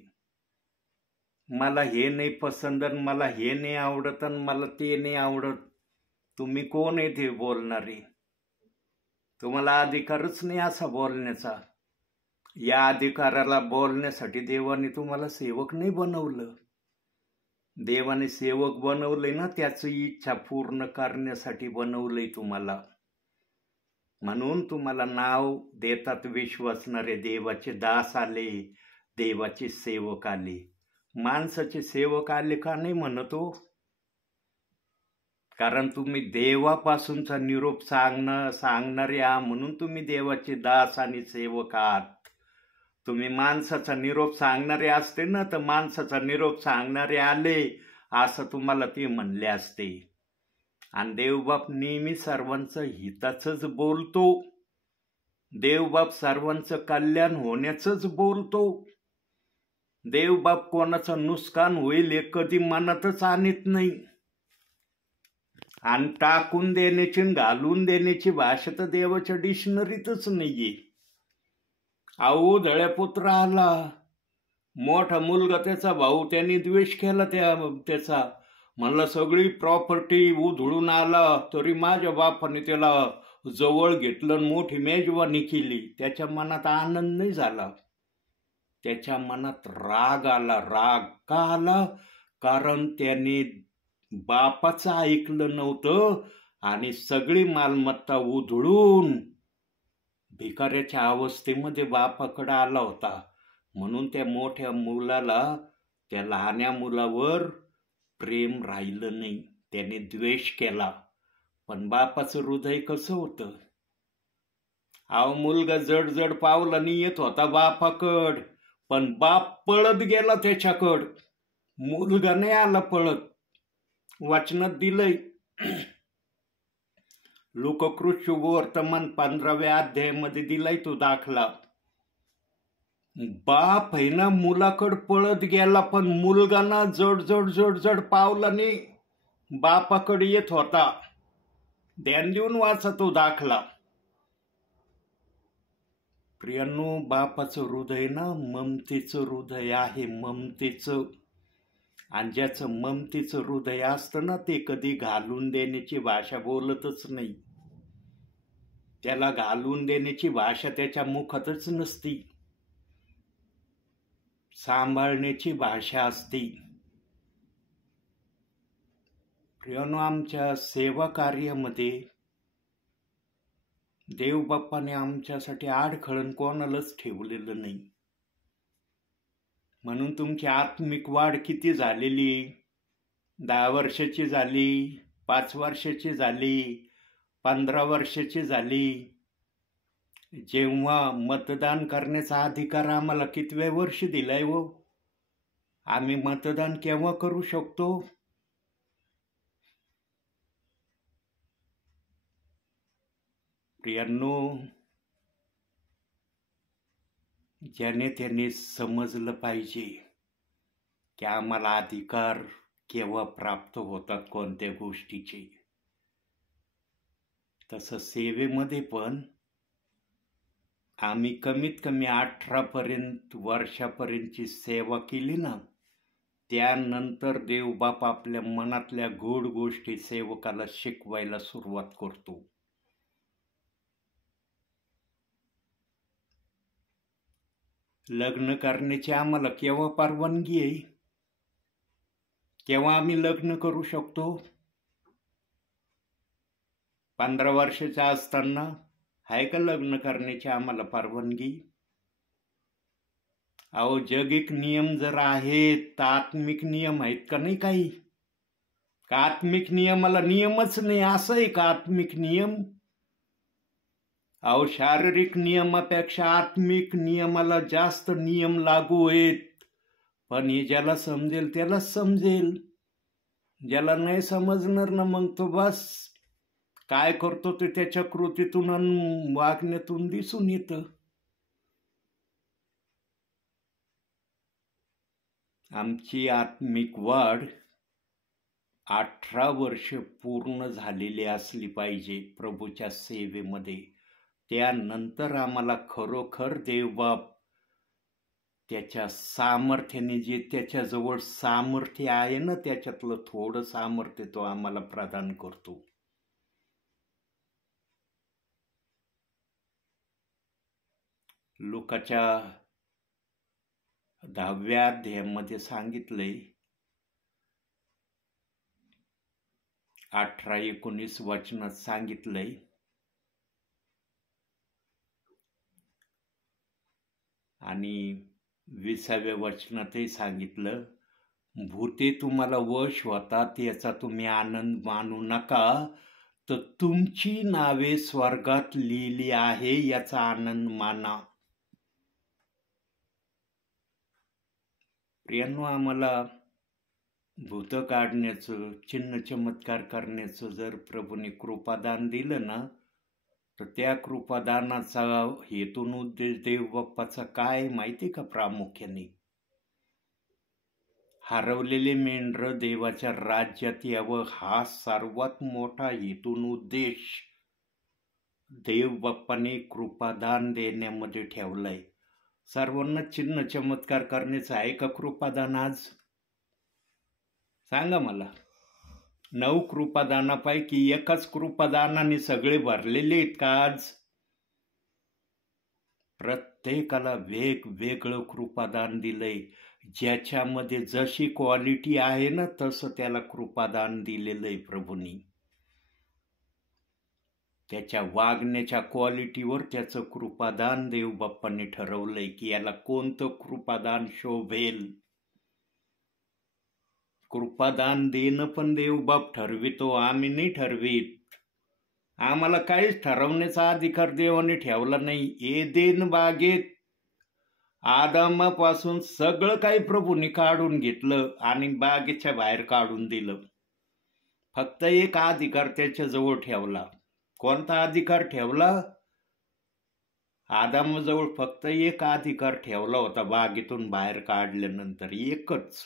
मला हे नाही पसंत, मला हे नाही आवडत, मला ते नाही आवडत. तुम्ही कोण आहे ते बोलणारे? तुम्हाला अधिकारच नाही असा बोलण्याचा. या अधिकाराला बोलण्यासाठी देवाने तुम्हाला सेवक नाही बनवलं. देवाने सेवक बनवलंय ना त्याची इच्छा पूर्ण करण्यासाठी बनवलंय तुम्हाला. म्हणून तुम्हाला नाव देतात विश्वासणारे देवाचे दास आले, देवाचे सेवक आले. माणसाचे सेवक आले का नाही म्हणतो? कारण तुम्ही देवापासूनचा निरोप सांगणारे आहात म्हणून तुम्ही देवाचे दास आणि सेवक आहात. तुम्ही माणसाचा निरोप सांगणारे असते ना तर माणसाचा निरोप सांगणारे आले असं तुम्हाला ते म्हणले असते. आणि देवबाप नेहमी सर्वांचं हिताचंच बोलतो. देवबाप सर्वांचं कल्याण होण्याचंच बोलतो. देवबाप कोणाचं नुकसान होईल हे कधी मनातच आणत नाही. आणि टाकून देण्याची घालून देण्याची भाषा तर देवाच्या डिक्शनरीतच नाहीये. अहो धळ्यापुत्र आला, मोठा मुलगा त्याचा भाऊ, त्यांनी द्वेष केला त्याचा. म्हणला सगळी प्रॉपर्टी उधळून आला तरी माझ्या बापाने त्याला जवळ घेतलं, मोठी मेजवानी केली. त्याच्या मनात आनंद नाही झाला, त्याच्या मनात राग आला. राग का आला? कारण त्याने बापाचं ऐकलं नव्हतं आणि सगळी मालमत्ता उधळून भिकाऱ्याच्या अवस्थेमध्ये बापाकडे आला होता. म्हणून त्या मोठ्या मुलाला त्या लहान्या मुलावर प्रेम राहिलं नाही, त्याने द्वेष केला. पण बापाचं हृदय कसं होतं? अहो मुलगा जड जड पावलांनी येत होता बापाकड, पण बाप पळत गेला त्याच्याकड, मुलगा नाही आला पळत. वचनात दिलंय, लोककृत वर्तमान 15व्या अध्यायामध्ये दिलाय तो दाखला. बाप आहे ना मुलाकड पळत गेला, पण मुलगा ना जड जड जड जड पावलाने बापाकडे येत होता. ध्यान देऊन वाचा तो दाखला. प्रियांनो, बापाचं हृदय ना ममतेचं हृदय आहे, ममतेचं. आणि ज्याचं ममतेचं हृदय असतं ना, ते कधी घालून देण्याची भाषा बोलतच नाही. त्याला घालून देण्याची भाषा त्याच्या मुखातच नसती, सांभाळण्याची भाषा असते. प्रियांनो, आमच्या सेवा कार्यामध्ये देवबाप्पाने आमच्यासाठी आडखळण कोणालाच ठेवलेलं नाही. म्हणून तुमची आत्मिक वाढ किती झालेली? 10 वर्षाची झाली, 5 वर्षाची झाली, 15 वर्षाची झाली. जेव्हा मतदान करण्याचा अधिकार आम्हाला कितव्या वर्षी दिलाय हो? आम्ही मतदान केव्हा करू शकतो? प्रियांनो, ज्याने त्याने समजलं पाहिजे की आम्हाला अधिकार केव्हा प्राप्त होतात कोणत्या गोष्टीचे. तसं सेवेमध्ये पण आम्ही कमीत कमी 18 वर्षापर्यंतची सेवा केली ना, त्यानंतर देवबाप आपल्या मनातल्या गोड गोष्टी सेवकाला शिकवायला सुरुवात करतो. लग्न करण्याची आम्हाला केव्हा परवानगी आहे? केव्हा आम्ही लग्न करू शकतो? 15 वर्षाचा असताना आहे का लग्न करण्याची आम्हाला परवानगी? अहो, जगिक नियम जर आहेत तर आत्मिक नियम आहेत का नाही काही? का आत्मिक नियमाला नियमच नाही असं आहे का आत्मिक नियम? अहो, शारीरिक नियमापेक्षा आत्मिक नियमाला जास्त नियम लागू आहेत. पण हे ज्याला समजेल त्यालाच समजेल, ज्याला नाही समजणार ना मग तो बस काय करतो ते त्याच्या कृतीतून आणि वागण्यातून दिसून येतं. आमची आत्मिक वाढ 18 वर्ष पूर्ण झालेली असली पाहिजे प्रभूच्या सेवेमध्ये. त्यानंतर आम्हाला खरोखर देवबाप त्याच्या सामर्थ्याने, जे त्याच्याजवळ सामर्थ्य आहे ना, त्याच्यातलं थोडं सामर्थ्य तो आम्हाला प्रदान करतो. लूकाच्या 10व्या अध्यायामध्ये सांगितलंय, 18-19 वचनात सांगितलंय, आणि 20व्या वचनातही सांगितलं, भूते तुम्हाला वश होतात याचा तुम्ही आनंद मानू नका, तर तुमची नावे स्वर्गात लिहिली आहे याचा आनंद माना. प्रियांनो, आम्हाला भूत काढण्याचं, चिन्ह चमत्कार करण्याचं जर प्रभूने कृपादान दिलं ना, तर त्या कृपादानाचा हेतून उद्देश देवबाप्पाचा काय माहिती का? प्रामुख्याने हरवलेले मेंढरं देवाच्या राज्यात यावं, हा सर्वात मोठा हेतून उद्देश देवबाप्पाने कृपादान देण्यामध्ये ठेवलाय. सर्वांना चिन्ह चमत्कार करण्याचं आहे का कृपादान आज? सांगा मला. 9 कृपादानापैकी एकाच कृपादानाने सगळे भरलेले आहेत का आज? प्रत्येकाला वेगवेगळं कृपादान दिलंय. ज्याच्यामध्ये जशी क्वालिटी आहे ना, तसं त्याला कृपादान दिलेलं आहे प्रभूंनी. त्याच्या वागण्याच्या क्वालिटीवर त्याचं कृपादान देवबाप्पांनी ठरवलंय की याला कोणतं कृपादान शोभेल. कृपादान देणं पण देवबाप ठरवितो, आम्ही नाही ठरवित. आम्हाला काहीच ठरवण्याचा अधिकार देवाने ठेवला नाही. एदेन बागेत आदामापासून सगळं काही प्रभूने काढून घेतलं आणि बागेच्या बाहेर काढून दिलं. फक्त एक अधिकार त्याच्याजवळ ठेवला. कोणता अधिकार ठेवला? आदामाजवळ फक्त एक अधिकार ठेवला होता बागेतून बाहेर काढल्यानंतर, एकच.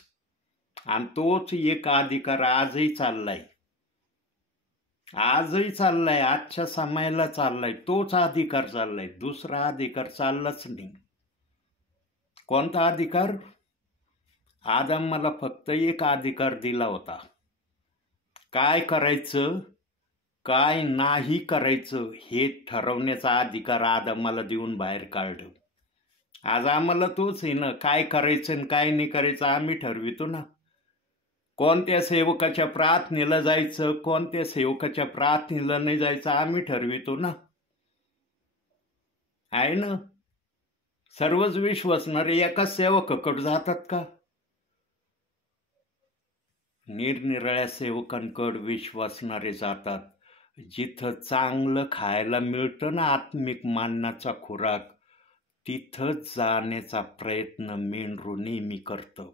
आणि तोच एक अधिकार आजही चाललाय. आजही चाललाय, आजच्या समयाला चाललाय, तोच अधिकार चाललाय, दुसरा अधिकार चाललाच नाही. कोणता अधिकार? आदमाला फक्त एक अधिकार दिला होता, काय करायचं काय नाही करायचं हे ठरवण्याचा अधिकार आदमाला देऊन बाहेर काढलं. आज आम्हाला तोच आहे ना, काय करायचं आणि काय नाही करायचं आम्ही ठरवितो ना. कोणत्या सेवकाच्या प्रार्थनेला जायचं, कोणत्या सेवकाच्या प्रार्थनेला नाही जायचं आम्ही ठरवितो ना, आहे ना. सर्वच विश्वासणारे एकाच सेवकाकडे जातात का? निरनिराळ्या सेवकांकडे विश्वासणारे जातात. जिथं चांगलं खायला मिळतं ना, आत्मिक माननाचा खुराक, तिथंच जाण्याचा प्रयत्न मेंढरू नेहमी करतं.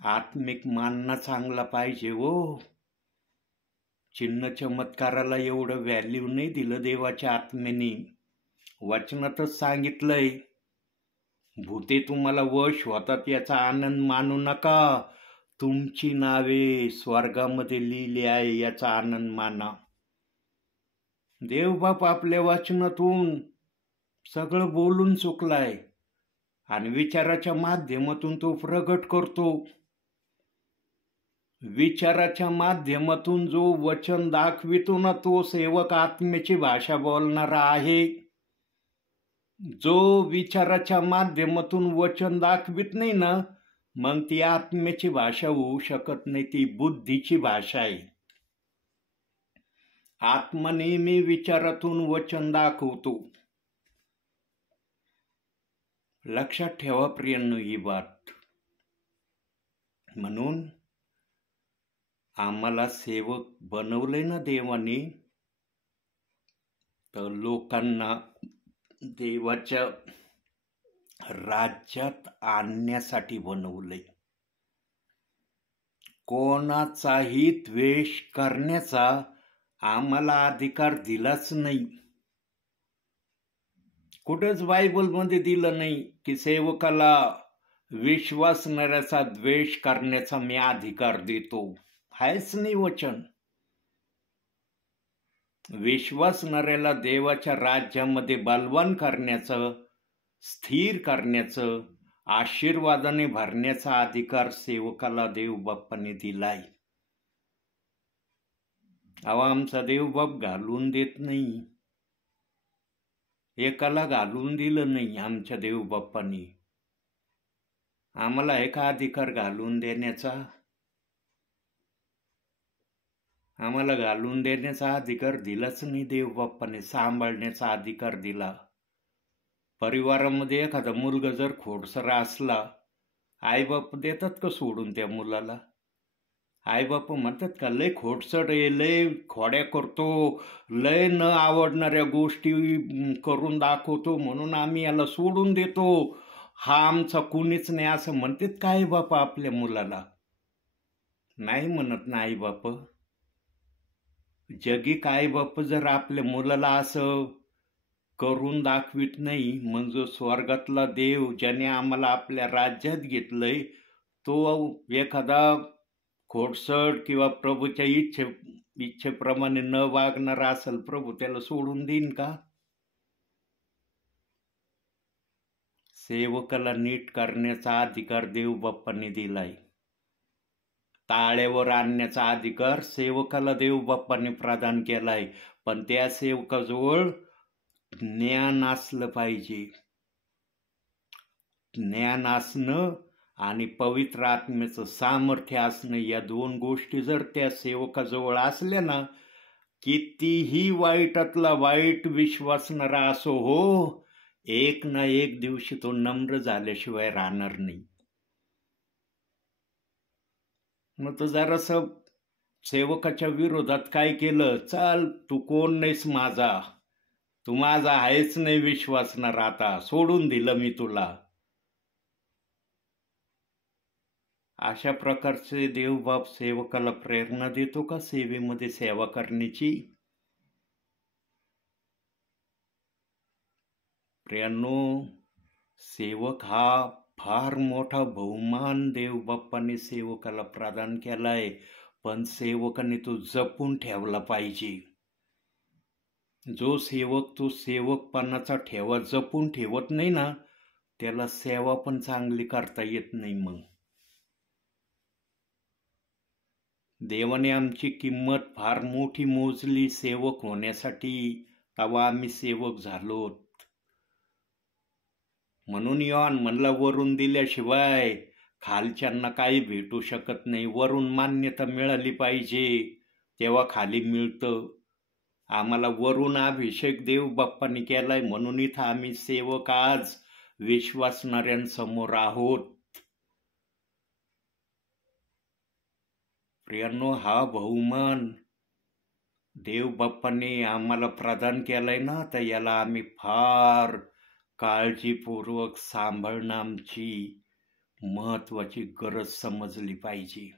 आत्मिक मानना चांगला पाहिजे हो. चिन्ह चमत्काराला एवढं व्हॅल्यू नाही दिलं देवाच्या आत्मेने. वचनातच सांगितलंय, भूते तुम्हाला वश होतात याचा आनंद मानू नका, तुमची नावे स्वर्गामध्ये लिहिली आहे याचा आनंद माना. देवबाप आपल्या वचनातून सगळं बोलून चुकलाय आणि विचाराच्या माध्यमातून तो प्रगट करतो. विचाराच्या माध्यमातून जो वचन दाखवितो ना, तो सेवक आत्म्याची भाषा बोलणारा आहे. जो विचाराच्या माध्यमातून वचन दाखवित नाही ना, मग ती आत्म्याची भाषा होऊ शकत नाही, ती बुद्धीची भाषा आहे. आत्मा नेहमी विचारातून वचन दाखवतो. लक्षात ठेवा प्रियांनो ही बात. म्हणून आम्हाला सेवक बनवले ना देवाने, तर लोकांना देवाच्या राज्यात आणण्यासाठी बनवले. कोणाचाही द्वेष करण्याचा आम्हाला अधिकार दिलाच नाही. कुठेच बायबलमध्ये दिलं नाही की सेवकाला विश्वासणाऱ्याचा द्वेष करण्याचा मी अधिकार देतो. हायच नाही वचन. विश्वासणाऱ्याला देवाच्या राज्यामध्ये बलवान करण्याचं, स्थिर करण्याचं, आशीर्वादाने भरण्याचा अधिकार सेवकाला देवबाप्पाने दिलाय. अहो, आमचा देवबाप घालून देत नाही, एकाला घालून दिलं नाही आमच्या देवबाप्पानी. आम्हाला एका अधिकार घालून देण्याचा, आम्हाला घालून देण्याचा अधिकार दिलाच नाही देवबाप्पाने. सांभाळण्याचा अधिकार दिला. परिवारामध्ये एखादा मुलगा जर खोडसरा असला, आईबाप देतात का सोडून त्या मुलाला? आईबाप म्हणतात का लय खोडसड आहे, लय खोड्या करतो, लय न आवडणाऱ्या गोष्टी करून दाखवतो म्हणून आम्ही याला सोडून देतो, हा आमचा कुणीच नाही असं म्हणतात का आईबाप आपल्या मुलाला? नाही म्हणत ना आईबाप. जगी काय बाप जर आपल्या मुलाला असं करून दाखवित नाही, म्हणजे स्वर्गातला देव ज्याने आम्हाला आपल्या राज्यात घेतलंय, तो एखादा खोडसड किंवा प्रभूच्या इच्छेप्रमाणे न वागणारा असेल, प्रभू त्याला सोडून देईन का? सेवकाला नीट करण्याचा अधिकार देवबाप्पांनी दिलाय. ताळेवर आणण्याचा अधिकार सेवकाला देवबाप्पाने प्रदान केलाय. पण त्या सेवकाजवळ ज्ञान असलं पाहिजे. ज्ञान असणं आणि पवित्र आत्म्याचं सामर्थ्य असणं, या दोन गोष्टी जर त्या सेवकाजवळ असल्या ना, कितीही वाईटातला वाईट विश्वासणारा असो हो, एक ना एक दिवशी तो नम्र झाल्याशिवाय राहणार नाही. मग तो जरासं सेवकाच्या विरोधात काय केलं, चाल तू कोण नाहीस माझा, तू माझा आहेच नाही विश्वासणार, आता सोडून दिलं मी तुला. अशा प्रकारचे देवबाप सेवकाला प्रेरणा देतो का सेवेमध्ये सेवा करण्याची? प्रियांनो, सेवक हा फार मोठा बहुमान देवबाप्पाने सेवकाला प्रदान केलाय. पण सेवकाने तो जपून ठेवला पाहिजे. जो सेवक तो सेवकपणाचा ठेवा जपून ठेवत नाही ना, त्याला सेवा पण चांगली करता येत नाही. मग देवाने आमची किंमत फार मोठी मोजली सेवक होण्यासाठी, तेव्हा आम्ही सेवक झालो. म्हणून योहान म्हणला, वरून दिल्याशिवाय खालच्यांना काही भेटू शकत नाही. वरून मान्यता मिळाली पाहिजे, तेव्हा खाली मिळतं. आम्हाला वरून अभिषेक देव बाप्पांनी केलाय, म्हणून इथं आम्ही सेवक आज विश्वासणाऱ्यांसमोर आहोत. प्रियांनो, हा बहुमान देव बाप्पांनी आम्हाला प्रदान केलाय ना, तर याला आम्ही फार काळजीपूर्वक सांभाळणं आमची महत्वाची गरज समजली पाहिजे.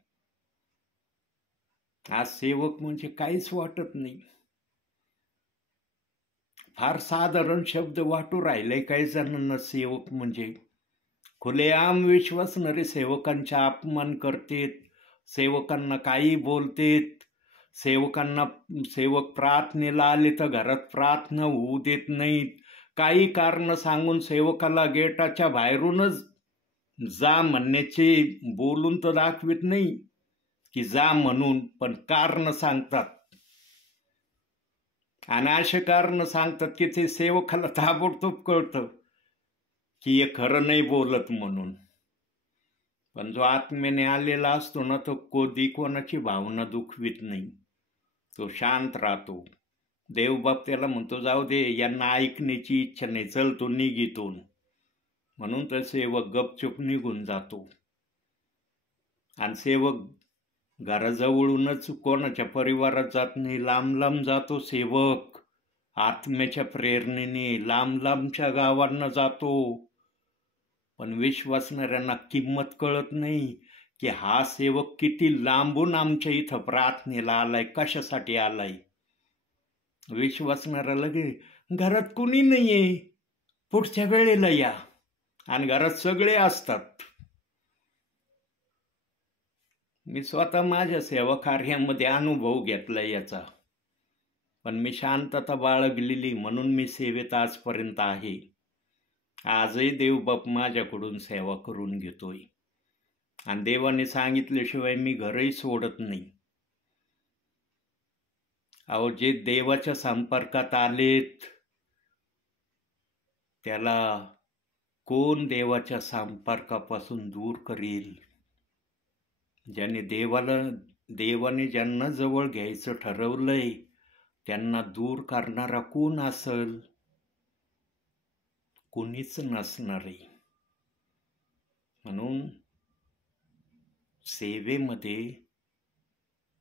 आज सेवक म्हणजे काहीच वाटत नाही. फार साधारण शब्द वाटू राहिले काही जणांना सेवक म्हणजे. खुलेआम विश्वासणारे सेवकांचा अपमान करतेत, सेवकांना काही बोलतेत, सेवक प्रार्थनेला आले तर घरात प्रार्थना होऊ देत नाहीत. काही कारण सांगून सेवकाला गेटाच्या बाहेरूनच जा म्हणण्याचे बोलून तर दाखवित नाही की जा म्हणून, पण कारण सांगतात. आणि असे कारण सांगतात की ते सेवकाला ताबडतोब कळतं की हे खरं नाही बोलत म्हणून. पण जो आत्म्याने आलेला असतो ना, तो कधी कोणाची भावना दुखवित नाही, तो शांत राहतो. देवबाप त्याला म्हणतो, जाऊ दे, यांना ऐकण्याची इच्छा नाही, चल तो निघितून. म्हणून तर सेवक गपचूप निघून जातो. आणि सेवक घराजवळूनच कोणाच्या परिवारात जात नाही, लांब लांब जातो. सेवक आत्म्याच्या प्रेरणेने लांब लांबच्या गावांना जातो. पण विश्वासणाऱ्यांना किंमत कळत नाही की हा सेवक किती लांबून आमच्या इथं प्रार्थनेला आलाय, कशासाठी आलाय. विश्वासणारा लगे घरात कुणी नाहीये, पुढच्या वेळेला या, आणि घरात सगळे असतात. मी स्वतः माझ्या सेवा कार्यामध्ये अनुभव घेतला याचा. पण मी शांतता बाळगलेली म्हणून मी सेवेत आजपर्यंत आहे. आजही देवबाप माझ्याकडून सेवा करून घेतोय. आणि देवाने सांगितल्याशिवाय मी घरही सोडत नाही. अहो, जे देवाच्या संपर्कात आलेत त्याला कोण देवाच्या संपर्कापासून दूर करील. ज्याने देवाने ज्यांना जवळ घ्यायचं ठरवलंय त्यांना दूर करणारा कोण असेल? कोणीच नसणार आहे. म्हणून सेवेमध्ये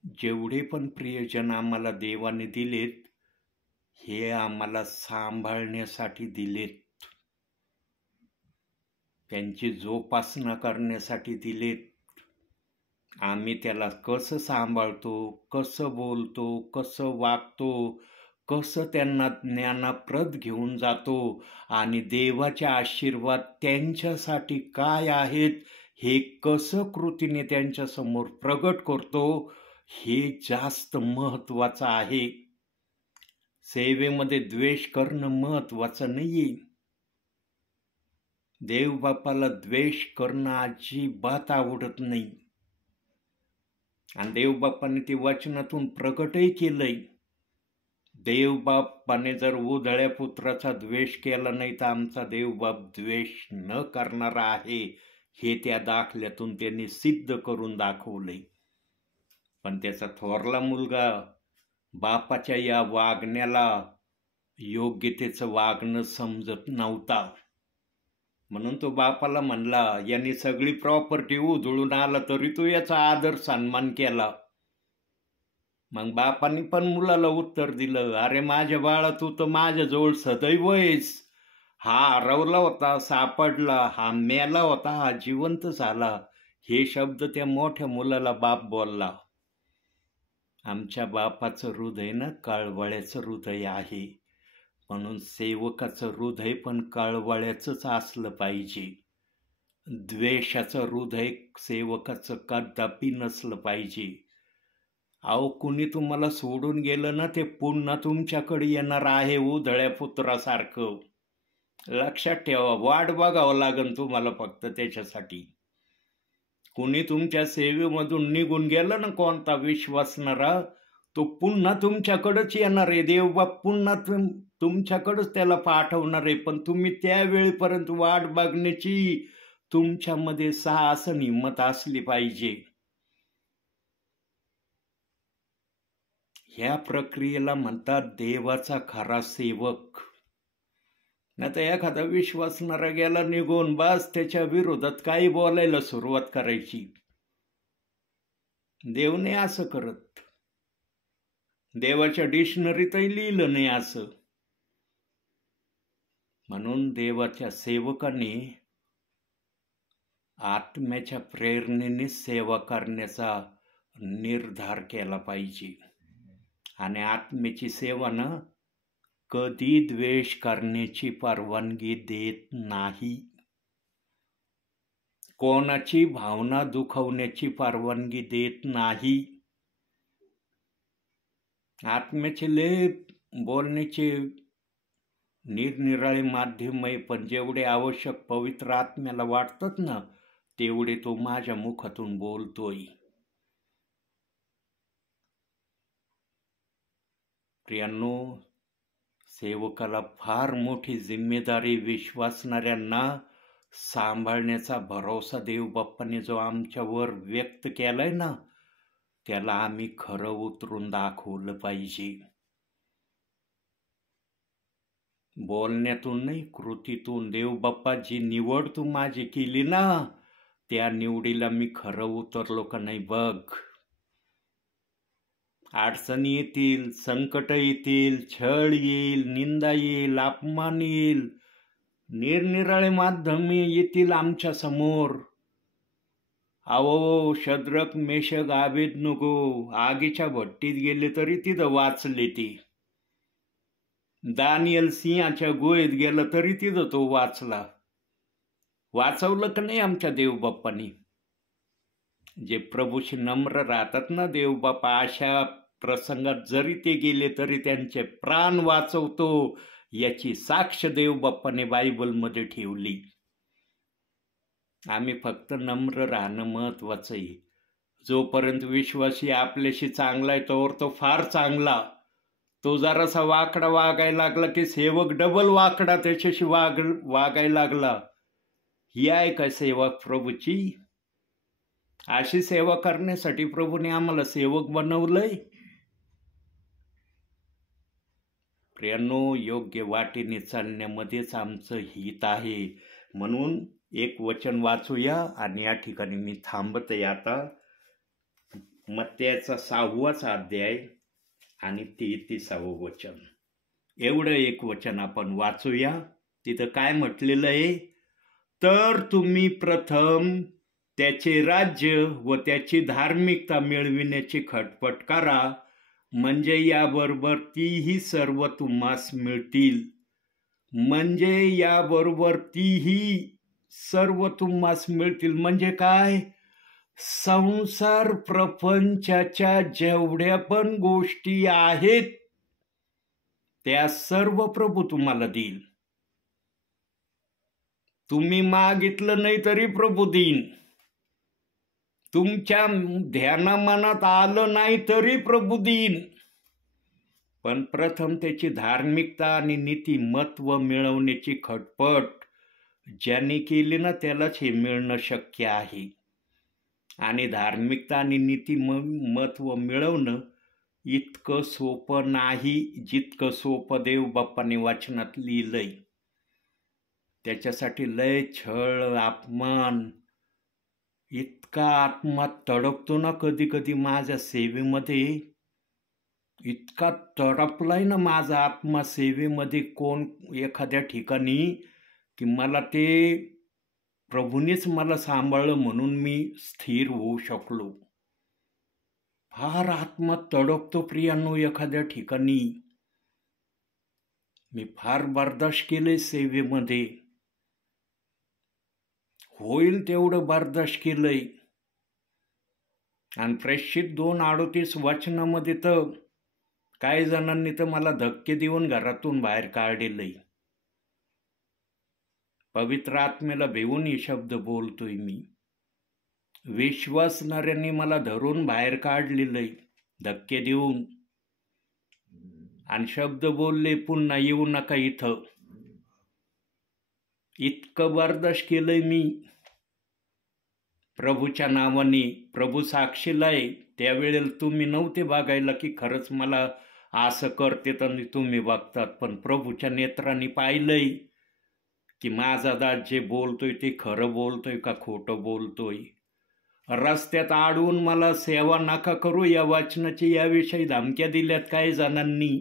जेवढे पण प्रियजन आम्हाला देवाने दिलेत, हे आम्हाला सांभाळण्यासाठी दिलेत, त्यांची जोपासना करण्यासाठी दिलेत. आम्ही त्याला कसं सांभाळतो, कसं बोलतो, कसं वागतो, कसं त्यांना ज्ञानाप्रत घेऊन जातो आणि देवाचे आशीर्वाद त्यांच्यासाठी काय आहेत हे कसं कृतीने त्यांच्यासमोर प्रगट करतो, हे जास्त महत्वाचं आहे. सेवेमध्ये द्वेष करणं महत्वाचं नाहीये. देवबापाला द्वेष करणं अजिबात आवडत नाही. आणि देवबापाने ते वचनातून प्रकटही केलंय. देवबापाने जर उधळ्या पुत्राचा द्वेष केला नाही तर आमचा देवबाप द्वेष न करणारा आहे, हे त्या दाखल्यातून त्यांनी सिद्ध करून दाखवलंय. पण त्याचा थोरला मुलगा बापाच्या या वागण्याला योग्यतेचं वागणं समजत नव्हता. म्हणून तो बापाला म्हणला, यांनी सगळी प्रॉपर्टी उधळून आला तरी तू याचा आदर सन्मान केला. मग बापाने पण मुलाला उत्तर दिलं, अरे माझ्या बाळा, तू तर माझ्याजवळ सदैव आहेस. हा हरवला होता, सापडला, हा मेला होता, हा जिवंत झाला. हे शब्द त्या मोठ्या मुलाला बाप बोलला. आमच्या बापाचं हृदय ना कळवळ्याचं हृदय आहे. म्हणून सेवकाचं हृदय पण कळवळ्याचंच असलं पाहिजे. द्वेषाचं हृदय सेवकाचं कदापि नसलं पाहिजे. अहो, कुणी तुम्हाला सोडून गेलं ना, ते पुन्हा तुमच्याकडे येणार आहे उधळ्या पुत्रासारखं. लक्षात ठेवा, वाट बघावं लागेल तुम्हाला फक्त त्याच्यासाठी. कुणी तुमच्या सेवेमधून निघून गेलं ना, कोणता विश्वासणारा, तो पुन्हा तुमच्याकडेच येणार आहे. देवबाप पुन्हा तुमच्याकडेच त्याला पाठवणार आहे. पण तुम्ही त्यावेळेपर्यंत वाट बघण्याची तुमच्यामध्ये साहस आणि हिंमत असली पाहिजे. ह्या प्रक्रियेला म्हणतात देवाचा खरा सेवक. नाही तर एखादा विश्वासणारा गेला निघून, बस त्याच्या विरोधात काही बोलायला सुरुवात करायची. देव नाही असं करत. देवाच्या डिक्शनरीतही लिहिलं नाही असं. म्हणून देवाच्या सेवकाने आत्म्याच्या प्रेरणेने सेवा करण्याचा निर्धार केला पाहिजे. आणि आत्म्याची सेवा ना कधी द्वेष करण्याची परवानगी देत नाही. कोणाची भावना दुखवण्याची परवानगी देत नाही. आत्म्याचे लय बोलण्याचे निरनिराळे माध्यम आहे, पण जेवढे आवश्यक पवित्र आत्म्याला वाटतात ना, तेवढे तो माझ्या मुखातून बोलतोय. प्रियांनो, सेवकाला फार मोठी जिम्मेदारी विश्वासणाऱ्यांना सांभाळण्याचा भरोसा देवबाप्पाने जो आमच्यावर व्यक्त केलाय ना, त्याला आम्ही खरं उतरून दाखवलं पाहिजे. बोलण्यातून नाही, कृतीतून. देवबाप्पा, जी निवड तू माझी केली ना, त्या निवडीला मी खरं उतरलो का नाही बघ. अडचणी येतील, संकट येतील, छळ येईल, निंदा येईल, अपमान येईल, निरनिराळे माध्यमे येतील आमच्या समोर. अहो, शद्रक, मेषक, अबेदनगो आगीच्या भट्टीत गेले तरी तिथं वाचले ते. दानियल सिंहाच्या गुहेत गेलं तरी तिथं तो वाचला. वाचवलं का नाही आमच्या देवबाप्पानी? जे प्रभूशी नम्र राहतात ना, देवबाप्पा अशा प्रसंगात जरी ते गेले तरी त्यांचे प्राण वाचवतो, याची साक्ष देवबाप्पाने बायबलमध्ये ठेवली. आम्ही फक्त नम्र राहणं महत्वाचं आहे. जोपर्यंत विश्वासी आपल्याशी चांगला आहे तोवर तो फार चांगला. तो जरासा वाकडा वागायला लागला की सेवक डबल वाकडा त्याच्याशी वागायला लागला. ही आहे का सेवा प्रभूची? अशी सेवा करण्यासाठी प्रभूने आम्हाला सेवक बनवलंय. प्रियांनो, योग्य वाटेने चालण्यामध्येच आमचं हित आहे. म्हणून एक वचन वाचूया आणि या ठिकाणी मी थांबते आता. मत्तयाचा 6वाचा अध्याय आणि 33वं वचन. एवढं एक वचन आपण वाचूया. तिथं काय म्हटलेलं आहे? तर तुम्ही प्रथम त्याचे राज्य व त्याची धार्मिकता मिळविण्याची खटपट करा, म्हणजे याबरोबर तीही सर्व तुम्हास मिळतील. म्हणजे याबरोबर तीही सर्व तुम्हास मिळतील म्हणजे काय? संसार प्रपंचाच्या जेवढ्या पण गोष्टी आहेत त्या सर्व प्रभू तुम्हाला देईल. तुम्ही मागितलं नाही तरी प्रभू देईन. तुमच्या ध्यानामनात आलं नाही तरी प्रभू देईन. पण प्रथम त्याची धार्मिकता आणि नीतिमत्व मिळवण्याची खटपट ज्याने केली ना त्यालाच हे मिळणं शक्य आहे. आणि धार्मिकता आणि नीतिमत्व मिळवणं इतकं सोपं नाही जितकं सोपं देवबाप्पाने वाचनात लिहिलंय. त्याच्यासाठी लय छळ, अपमान, इतका आत्मा तडपतो ना कधी कधी माझ्या सेवेमध्ये. इतका तडपलाय ना माझा आत्मा सेवेमध्ये कोण एखाद्या ठिकाणी की मला ते प्रभूनेच मला सांभाळलं म्हणून मी स्थिर होऊ शकलो. फार आत्मा तडपतो प्रियांनो एखाद्या ठिकाणी. मी फार बर्दाश्त केले सेवेमध्ये. होईल तेवढं बर्दाश्त केलंय. आणि प्रेषित 2:38 वचनामध्ये तर काही जणांनी तर मला धक्के देऊन घरातून बाहेर काढलेलंय. पवित्र आत्मेला भिवून हे शब्द बोलतोय मी. विश्वासणाऱ्यांनी मला धरून बाहेर काढलेलंय धक्के देऊन, आणि शब्द बोलले पुन्हा येऊ नका इथं. इतकं बर्दाश्त केलंय मी प्रभूच्या नावाने. प्रभू साक्षीला आहे, त्यावेळेला तुम्ही नव्हते बघायला की खरंच मला असं करते तर तुम्ही बघतात, पण प्रभूच्या नेत्रांनी पाहिलंय की माझा दास जे बोलतोय ते खरं बोलतोय का खोटं बोलतोय. रस्त्यात अडवून मला सेवा नका करू या वचनाची याविषयी धमक्या दिल्यात काही जणांनी.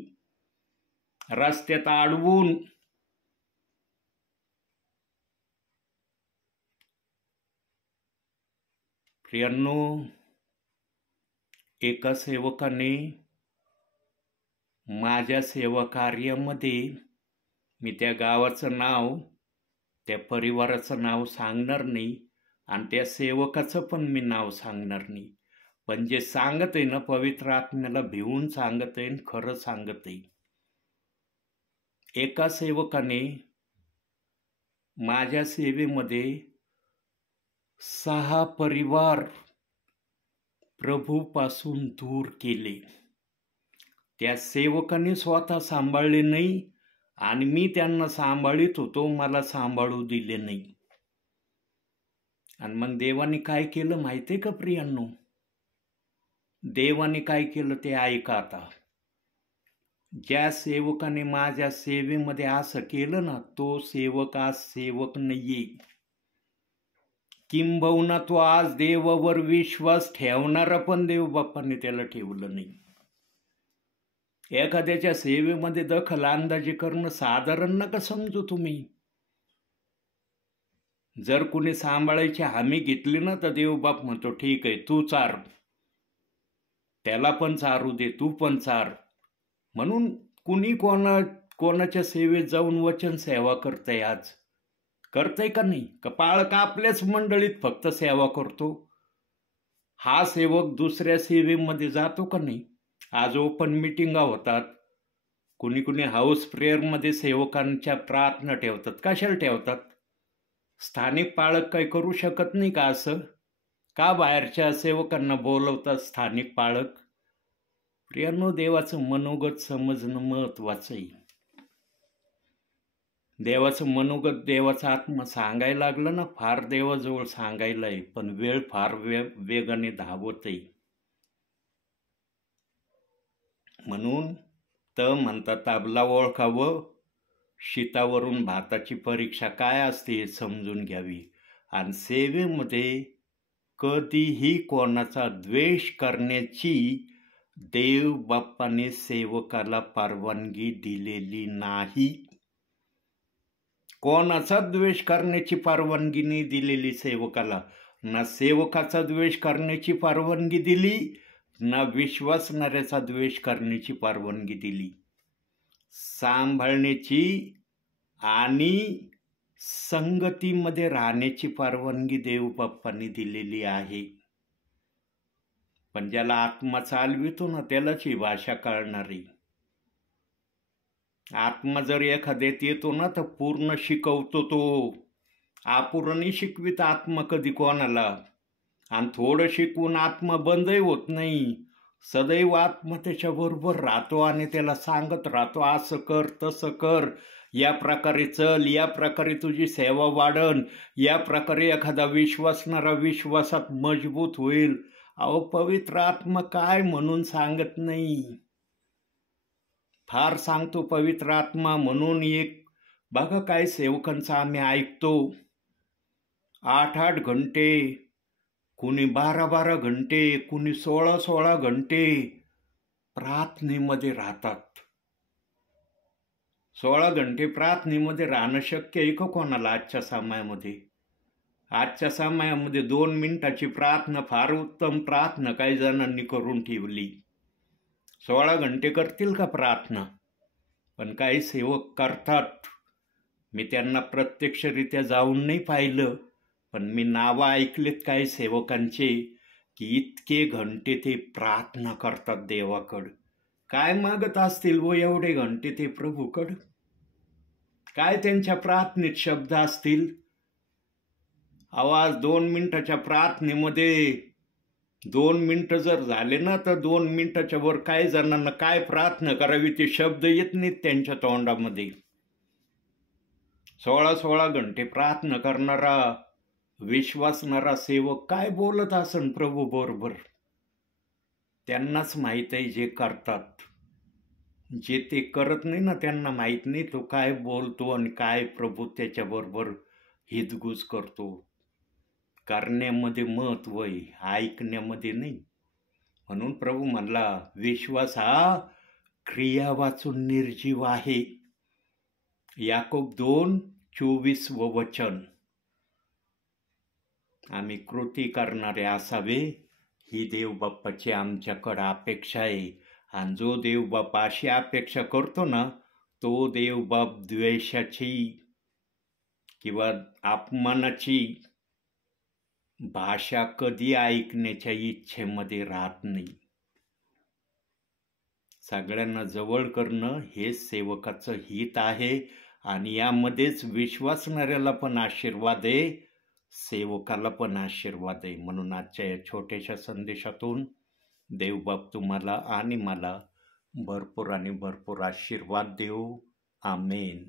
रस्त्यात अडवून प्रियांनो, एका सेवकाने माझ्या सेवा कार्यामध्ये, मी त्या गावाचं नाव त्या परिवाराचं नाव सांगणार नाही आणि त्या सेवकाचं पण मी नाव सांगणार नाही, पण जे सांगत आहे ना पवित्र आत्म्याला भिवून सांगत आहे, खरं सांगत आहे. एका सेवकाने माझ्या सेवेमध्ये 6 परिवार प्रभूपासून दूर केले. त्या सेवकाने स्वतः सांभाळले नाही आणि मी त्यांना सांभाळीत होतो, मला सांभाळू दिले नाही. आणि मग देवाने काय केलं माहितीये का प्रियांनो? देवाने काय केलं ते ऐका आता. ज्या सेवकाने माझ्या सेवेमध्ये असं केलं ना, तो सेवक आज सेवक नाहीये. किंबहुना तो आज देवावर विश्वास ठेवणारा पण देव बाप्पाने त्याला ठेवलं नाही. एखाद्याच्या सेवेमध्ये दखल अंदाजी करणं साधारण नका समजू तुम्ही. जर कुणी सांभाळायची हमी घेतली ना तर देवबाप म्हणतो ठीक आहे तू चार, त्याला पण चारू दे, तू पण चार. म्हणून कुणी कोणाच्या सेवेत जाऊन वचन सेवा करतंय आज? करतंय का नाही? का पाळक आपल्याच मंडळीत फक्त सेवा करतो? हा सेवक दुसऱ्या सेवेमध्ये जातो का नाही? आज ओपन मिटिंगा होतात, कुणी कुणी हाऊस प्रेयरमध्ये सेवकांच्या प्रार्थना ठेवतात. कशाला ठेवतात? स्थानिक पाळक काही करू शकत नाही का असं? का बाहेरच्या सेवकांना बोलवतात स्थानिक पाळक? प्रियांनो, देवाचं मनोगत समजणं महत्वाचं आहे. देवाचं मनोगत, देवाचा आत्मा सांगायला लागलं ना, फार देवाजवळ सांगायला आहे, पण वेळ फार वेगाने धावत आहे. म्हणून तर म्हणतात ताबला ओळखावं, शीतावरून भाताची परीक्षा काय असते हे समजून घ्यावी. आणि सेवेमध्ये कधीही कोणाचा द्वेष करण्याची देव बाप्पाने सेवकाला परवानगी दिलेली नाही. कोणाचा द्वेष करण्याची परवानगी नाही दिलेली सेवकाला. ना सेवकाचा द्वेष करण्याची परवानगी दिली, ना विश्वासणाऱ्याचा द्वेष करण्याची परवानगी दिली. सांभाळण्याची आणि संगतीमध्ये राहण्याची परवानगी देव बाप्पांनी दिलेली आहे. पण ज्याला आत्मा चालवितो ना त्यालाच ही भाषा कळणारी. आत्मा जर एखाद्यात येतो ना तर पूर्ण शिकवतो तो. अपूर्ण नाही शिकवित आत्मा कधी कोणाला. आणि थोडं शिकवून आत्मा बंदही होत नाही. सदैव आत्मा त्याच्याबरोबर राहतो आणि त्याला सांगत राहतो असं कर तसं कर, या प्रकारे चल, या प्रकारे तुझी सेवा वाढन, या प्रकारे एखादा विश्वासणारा विश्वासात मजबूत होईल. अहो, पवित्र आत्मा काय म्हणून सांगत नाही, फार सांगतो पवित्र आत्मा. म्हणून एक बघा काय सेवकांचं आम्ही ऐकतो, 8-8 घंटे, कुणी 12-12 घंटे, कुणी 16-16 घंटे प्रार्थनेमध्ये राहतात. 16 घंटे प्रार्थनेमध्ये राहणं शक्य आहे का कोणाला आजच्या समयामध्ये? आजच्या समयामध्ये 2 मिनिटाची प्रार्थना, फार उत्तम प्रार्थना काही जणांनी करून ठेवली. 16 घंटे करतील का प्रार्थना? पण काही सेवक करतात. मी त्यांना प्रत्यक्षरित्या जाऊन नाही पाहिलं, पण मी नावं ऐकलेत काही सेवकांचे की इतके घंटे ते प्रार्थना करतात देवाकडं. काय मागत असतील व एवढे घंटे ते प्रभूकडं? काय त्यांच्या प्रार्थनेत शब्द असतील? आवाज 2 मिनिटाच्या प्रार्थनेमध्ये 2 मिनिटं जर झाले ना, तर 2 मिनिटाच्या वर काही जणांना काय प्रार्थना करावी ते शब्द येत नाहीत त्यांच्या तोंडामध्ये. 16 घंटे प्रार्थना करणारा विश्वासणारा सेवक काय बोलत असन प्रभू बरोबर? त्यांनाच माहीत आहे जे करतात. जे ते करत नाही ना, त्यांना माहीत नाही तो काय बोलतो आणि काय प्रभू त्याच्याबरोबर हितगुज करतो. करण्यामध्ये महत्व आहे, ऐकण्यामध्ये नाही. म्हणून प्रभू म्हणला, विश्वास हा क्रिया वाचून निर्जीव आहे. याकोब 2:24 वचन. आम्ही कृती करणारे असावे ही देवबाप्पाची आमच्याकडं अपेक्षा आहे. आणि जो देवबाप अशी अपेक्षा करतो ना, तो देवबाप द्वेषाची किंवा अपमानाची भाषा कधी ऐकण्याच्या इच्छेमध्ये राहत नाही. सगळ्यांना जवळ करणं हे सेवकाचं हित आहे आणि यामध्येच विश्वासणाऱ्याला पण आशीर्वाद आहे, सेवकाला पण आशीर्वाद आहे. म्हणून आजच्या या छोट्याशा संदेशातून देवबाप तुम्हाला आणि मला भरपूर आणि भरपूर आशीर्वाद देऊ. आमेन.